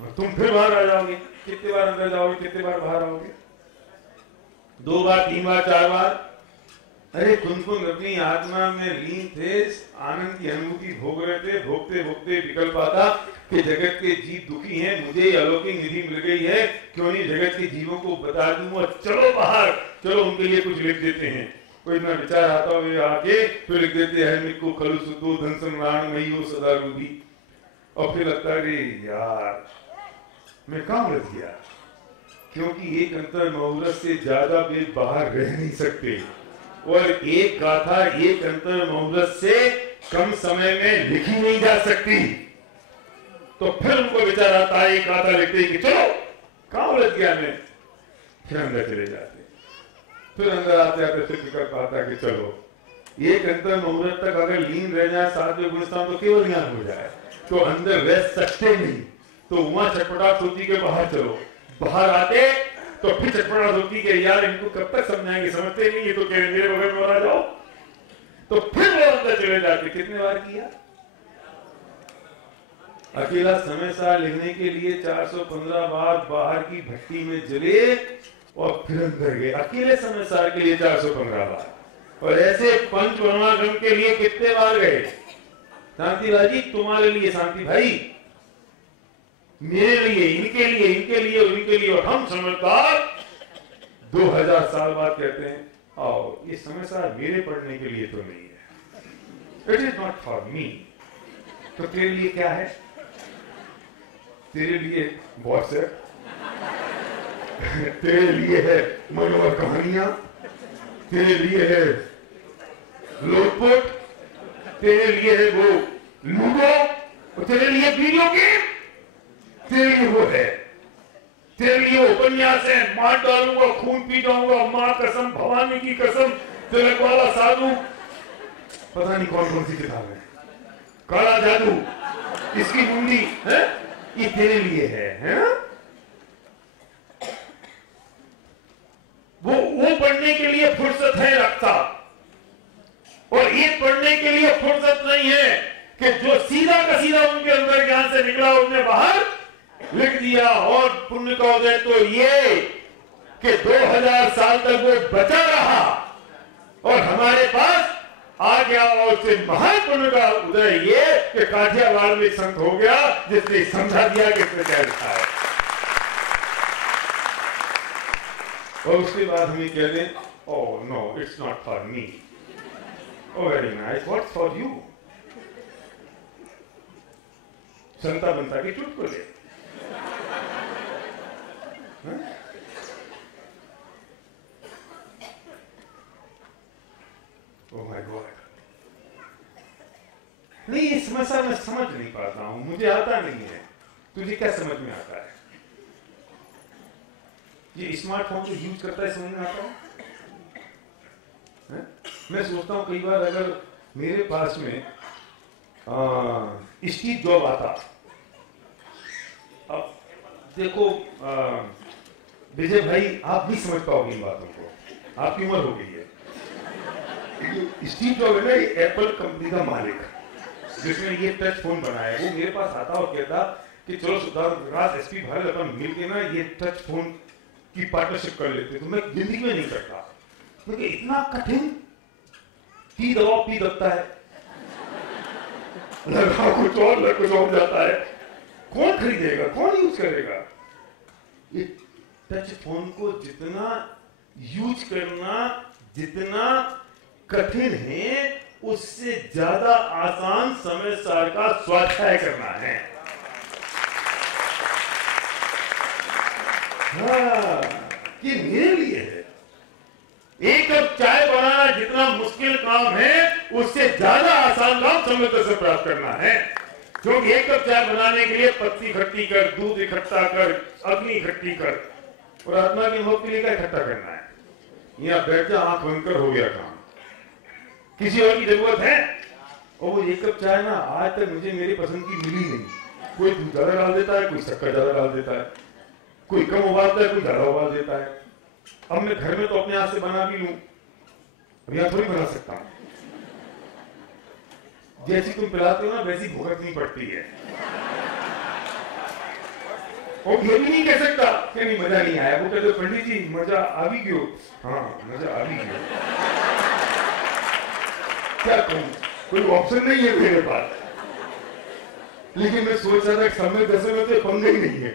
और तुम फिर बाहर आ जाओगे। कितने बार अंदर जाओगे, कितने बार बाहर आओगे? 2 बार, 3 बार, 4 बार। अरे कुन अपनी आत्मा में लीन थे, आनंद की अनुभूति भोग रहे थे, भोगते भोगते विकल्प आता कि जगत के जीव दुखी हैं, मुझे अलौकिक निधि मिल गई है, क्यों नहीं जगत के जीवों को बता दूं, और चलो बाहर, चलो उनके लिए कुछ लिख देते हैं। कोई ना विचार आता हुए आके फिर लिख देते हैं मिक्को खलु सुदो धन सम्राण मई हो सदा रूबी। और फिर लगता है यार मैं कहां रह गया, क्योंकि एक अंतर मुहूर्त से ज्यादा वे बाहर रह नहीं सकते, और एक गाथा एक अंतर मुहूर्त से कम समय में लिखी नहीं जा सकती। तो फिर उनको विचार आता है, एक गाथा लिखते कि चलो कहां उलझ गया मैं, फिर अंदर चले जाते, फिर अंदर आते आते फिर विकल्प आता कि चलो एक अंतर मुहूर्त तक अगर लीन रह जाए साधु गुणस्थान तो केवल ज्ञान हो जाए, तो अंदर रह सकते नहीं, तो वहां छटपटा सोची के बाहर चलो, बाहर आते तो फिर छटपटा होती कि यार इनको कब तक समझाएंगे, समझते नहीं, ये तो कह रहे मेरे बगल में आ जाओ, तो फिर वो अंदर चले जाते। कितने बार किया? अकेला समय सार लिखने के लिए 415 बार बाहर की भट्टी में जले और फिर अंदर गए, अकेले समय सार के लिए 415 बार। और ऐसे पंच परमागम के लिए कितने बार गए? शांति भाई तुम्हारे लिए, शांति भाई मेरे लिए, इनके लिए, इनके लिए और इनके लिए, और हम समझदार 2000 साल बाद कहते हैं आओ ये समय सार मेरे पढ़ने के लिए तो नहीं है, इट इज नॉट फॉर मी। तो तेरे लिए क्या है? तेरे लिए व्हाट्सएप, तेरे लिए है मनोहर कहानियां, तेरे लिए है लोटपोट, तेरे लिए है वो लूडो, और तेरे लिए वीडियो गेम, तेरे लिए वो है, तेरे लिए उपन्यास है, मार डालूंगा, खून पी जाऊंगा, मां कसम, भवानी की कसम, तिलक वाला साधु, पता नहीं कौन कौन सी किताब है, काला जादू, इसकी मुंडी है, ये तेरे लिए है? वो पढ़ने के लिए फुर्सत है रखता, और ये पढ़ने के लिए फुर्सत नहीं है कि जो सीधा का सीधा उनके अंदर ज्ञान से निकला उसने बाहर लिख दिया। और पुण्य का उदय तो ये कि 2000 साल तक वो बचा रहा और हमारे पास आ गया, और उससे महान पुण्य का उदय ये कि काठियावाड़ में संत हो गया जिसने समझा दिया कि इसमें क्या लिखा है। और उसके बाद हमें कह दें oh no it's not for me, oh very nice, what's for you. Santa Banta की चुटकुले, ओह माय गॉड, नहीं इस समस्या मैं समझ नहीं पाता हूं, मुझे आता नहीं है, तुझे क्या समझ में आता है? ये स्मार्टफोन को यूज करता है, समझ में आता है? मैं सोचता हूं कई बार अगर मेरे पास में स्टीव जॉब आता, अब देखो विजय भाई आप नहीं समझ पाओगे इन बातों को, आपकी उम्र हो गई है। स्टीव जॉब है ना एप्पल कंपनी का मालिक, जिसने ये टच फोन बनाया, वो मेरे पास आता और कहता कि चलो सुधार एसपी भारत अपन मिलके ना ये टच फोन की पार्टनरशिप कर लेते, तो मैं जिंदगी में नहीं करता, क्योंकि इतना कठिन, पी दबाओ पी दबता है, लगाओ कुछ और, लग कुछ और जाता है। कौन खरीदेगा, कौन यूज करेगा? ये टच फोन को जितना यूज करना जितना कठिन है, उससे ज्यादा आसान समय सार का स्वाध्याय करना है। हाँ, ये मेरे लिए है। एक कप चाय बनाना जितना मुश्किल काम है, उससे ज्यादा आसान काम समय से प्राप्त करना है। क्योंकि एक कप चाय बनाने के लिए पत्ती इकट्ठी कर, दूध इकट्ठा कर, अग्नि इकट्ठी कर, और आत्मा की मौत के लिए क्या इकट्ठा करना है? यहाँ बैठ जा, आंख बंद कर, हो गया काम। किसी और की जरूरत है? और वो एक कप चाय ना आज तक मुझे मेरी पसंद की मिली नहीं। कोई दूध ज्यादा डाल देता है, कोई शक्कर ज्यादा डाल देता है, कोई कम उबालता है, कोई ज्यादा उबाल देता है। अब मैं घर में तो अपने हाथ से बना भी लूं, अब यहाँ थोड़ी बना सकता हूं। जैसी तुम पिलाते हो ना, वैसी भुगतनी पड़ती है। और ये भी नहीं कह सकता कि नहीं मजा नहीं आया। वो कहते पंडित जी मजा आ भी गयो। हाँ, मजा आ भी गयो। क्या कहूं, कोई ऑप्शन नहीं है मेरे पास। लेकिन मैं सोच रहा था समय दशे में तो पंगा ही नहीं है,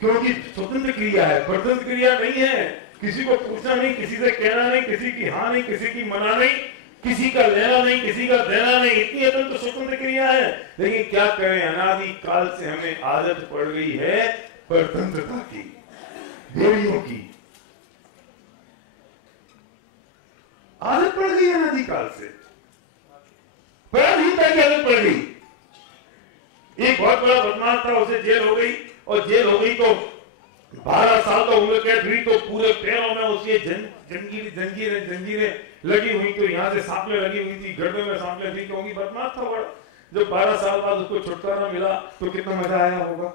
क्योंकि स्वतंत्र क्रिया है, परतंत्र क्रिया नहीं है। किसी को पूछना नहीं, किसी से कहना नहीं, किसी की हाँ नहीं, किसी की मना नहीं, किसी का लेना नहीं, किसी का देना नहीं। इतनी अत्यंत स्वतंत्र क्रिया है। लेकिन क्या करें, अनादि काल से हमें आदत पड़ गई है परतंत्रता की, भेड़ियों की आदत पड़ गई है। अनादि काल से पराधीनता की आदत पड़ गई। एक बहुत बड़ा बदमाश था, उसे जेल हो गई, और जेल हो गई तो 12 साल का उम्र कैद हुई। तो पूरे पैरों में उसके जंजीरें लगी हुई, तो यहाँ से सांपलें लगी हुई थी, गर्दन में सांपलें थी, क्योंकि बदमाश था बड़ा। जब 12 साल बाद उसको छुटकारा मिला तो कितना मजा आया होगा,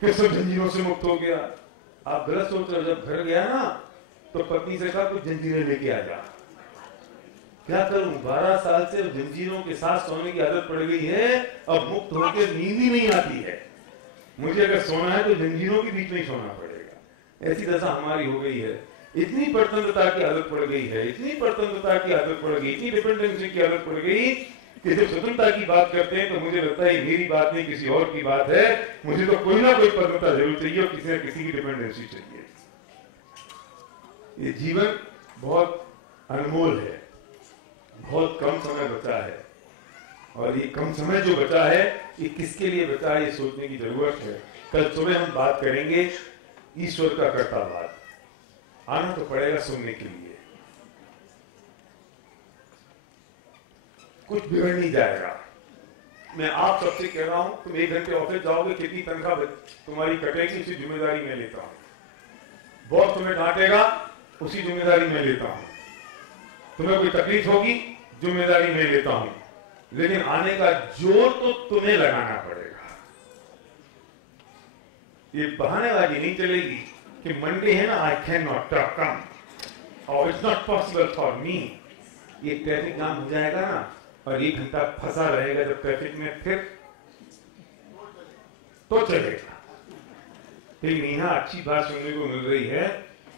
फिर सब जंजीरों से मुक्त हो गया। आप गलत सोच रहे, जब घर गया ना तो पत्नी से कहा कुछ जंजीरें लेके आ जा। क्या करूं, 12 साल से जंजीरों के साथ सोने की आदत पड़ गई है, अब मुक्त होकर नींद ही नहीं आती है। मुझे अगर सोना है तो जंजीरों के बीच में ही सोना पड़ेगा। ऐसी दशा हमारी हो गई है। इतनी परतंत्रता की आदत पड़ गई है, इतनी परतंत्रता की आदत पड़ गई, इतनी डिपेंडेंसी की आदत पड़ गई कि जब स्वतंत्रता की बात करते हैं तो मुझे लगता है मेरी बात नहीं, किसी और की बात है। मुझे तो कोई ना कोई परतंत्रता जरूर चाहिए और किसी न किसी की डिपेंडेंसी चाहिए। ये जीवन बहुत अनमोल है, बहुत कम समय बचा है, और ये कम समय जो बचा है ये किसके लिए बचा है, ये सोचने की जरूरत है। कल सुबह हम बात करेंगे ईश्वर का कर्तावाद। आना तो पड़ेगा सुनने के लिए, कुछ बिगड़ नहीं जाएगा। मैं आप सबसे कह रहा हूं, तुम 1 घंटे ऑफिस जाओगे, कितनी तनख्वाह तुम्हारी कटेगी, उसकी जिम्मेदारी मैं लेता हूं। बॉस तुम्हें डांटेगा, उसकी जिम्मेदारी मैं लेता हूं। तुम्हें कोई तकलीफ होगी, जिम्मेदारी मैं लेता हूं। लेकिन आने का जोर तो तुम्हें लगाना पड़ेगा। ये बहानेबाजी नहीं चलेगी कि मंडे है ना, आई कैन नॉट कम, और it's not possible for me. ये ट्रैफिक जाम हो जाएगा ना, और 1 घंटा फंसा रहेगा जब ट्रैफिक में, फिर तो चलेगा। फिर यहाँ अच्छी बात सुनने को मिल रही है,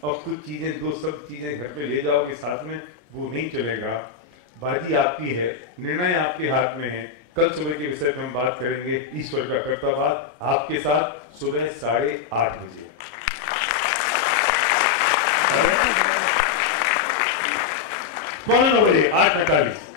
और कुछ चीजें, दो सब चीजें घर पे ले जाओगे साथ में, वो नहीं चलेगा। बाजी आपकी है, निर्णय आपके हाथ में है। कल सुबह के विषय पर हम बात करेंगे ईश्वर का कर्तावाद, आपके साथ सुबह 8:30 बजे। 9:45 8:48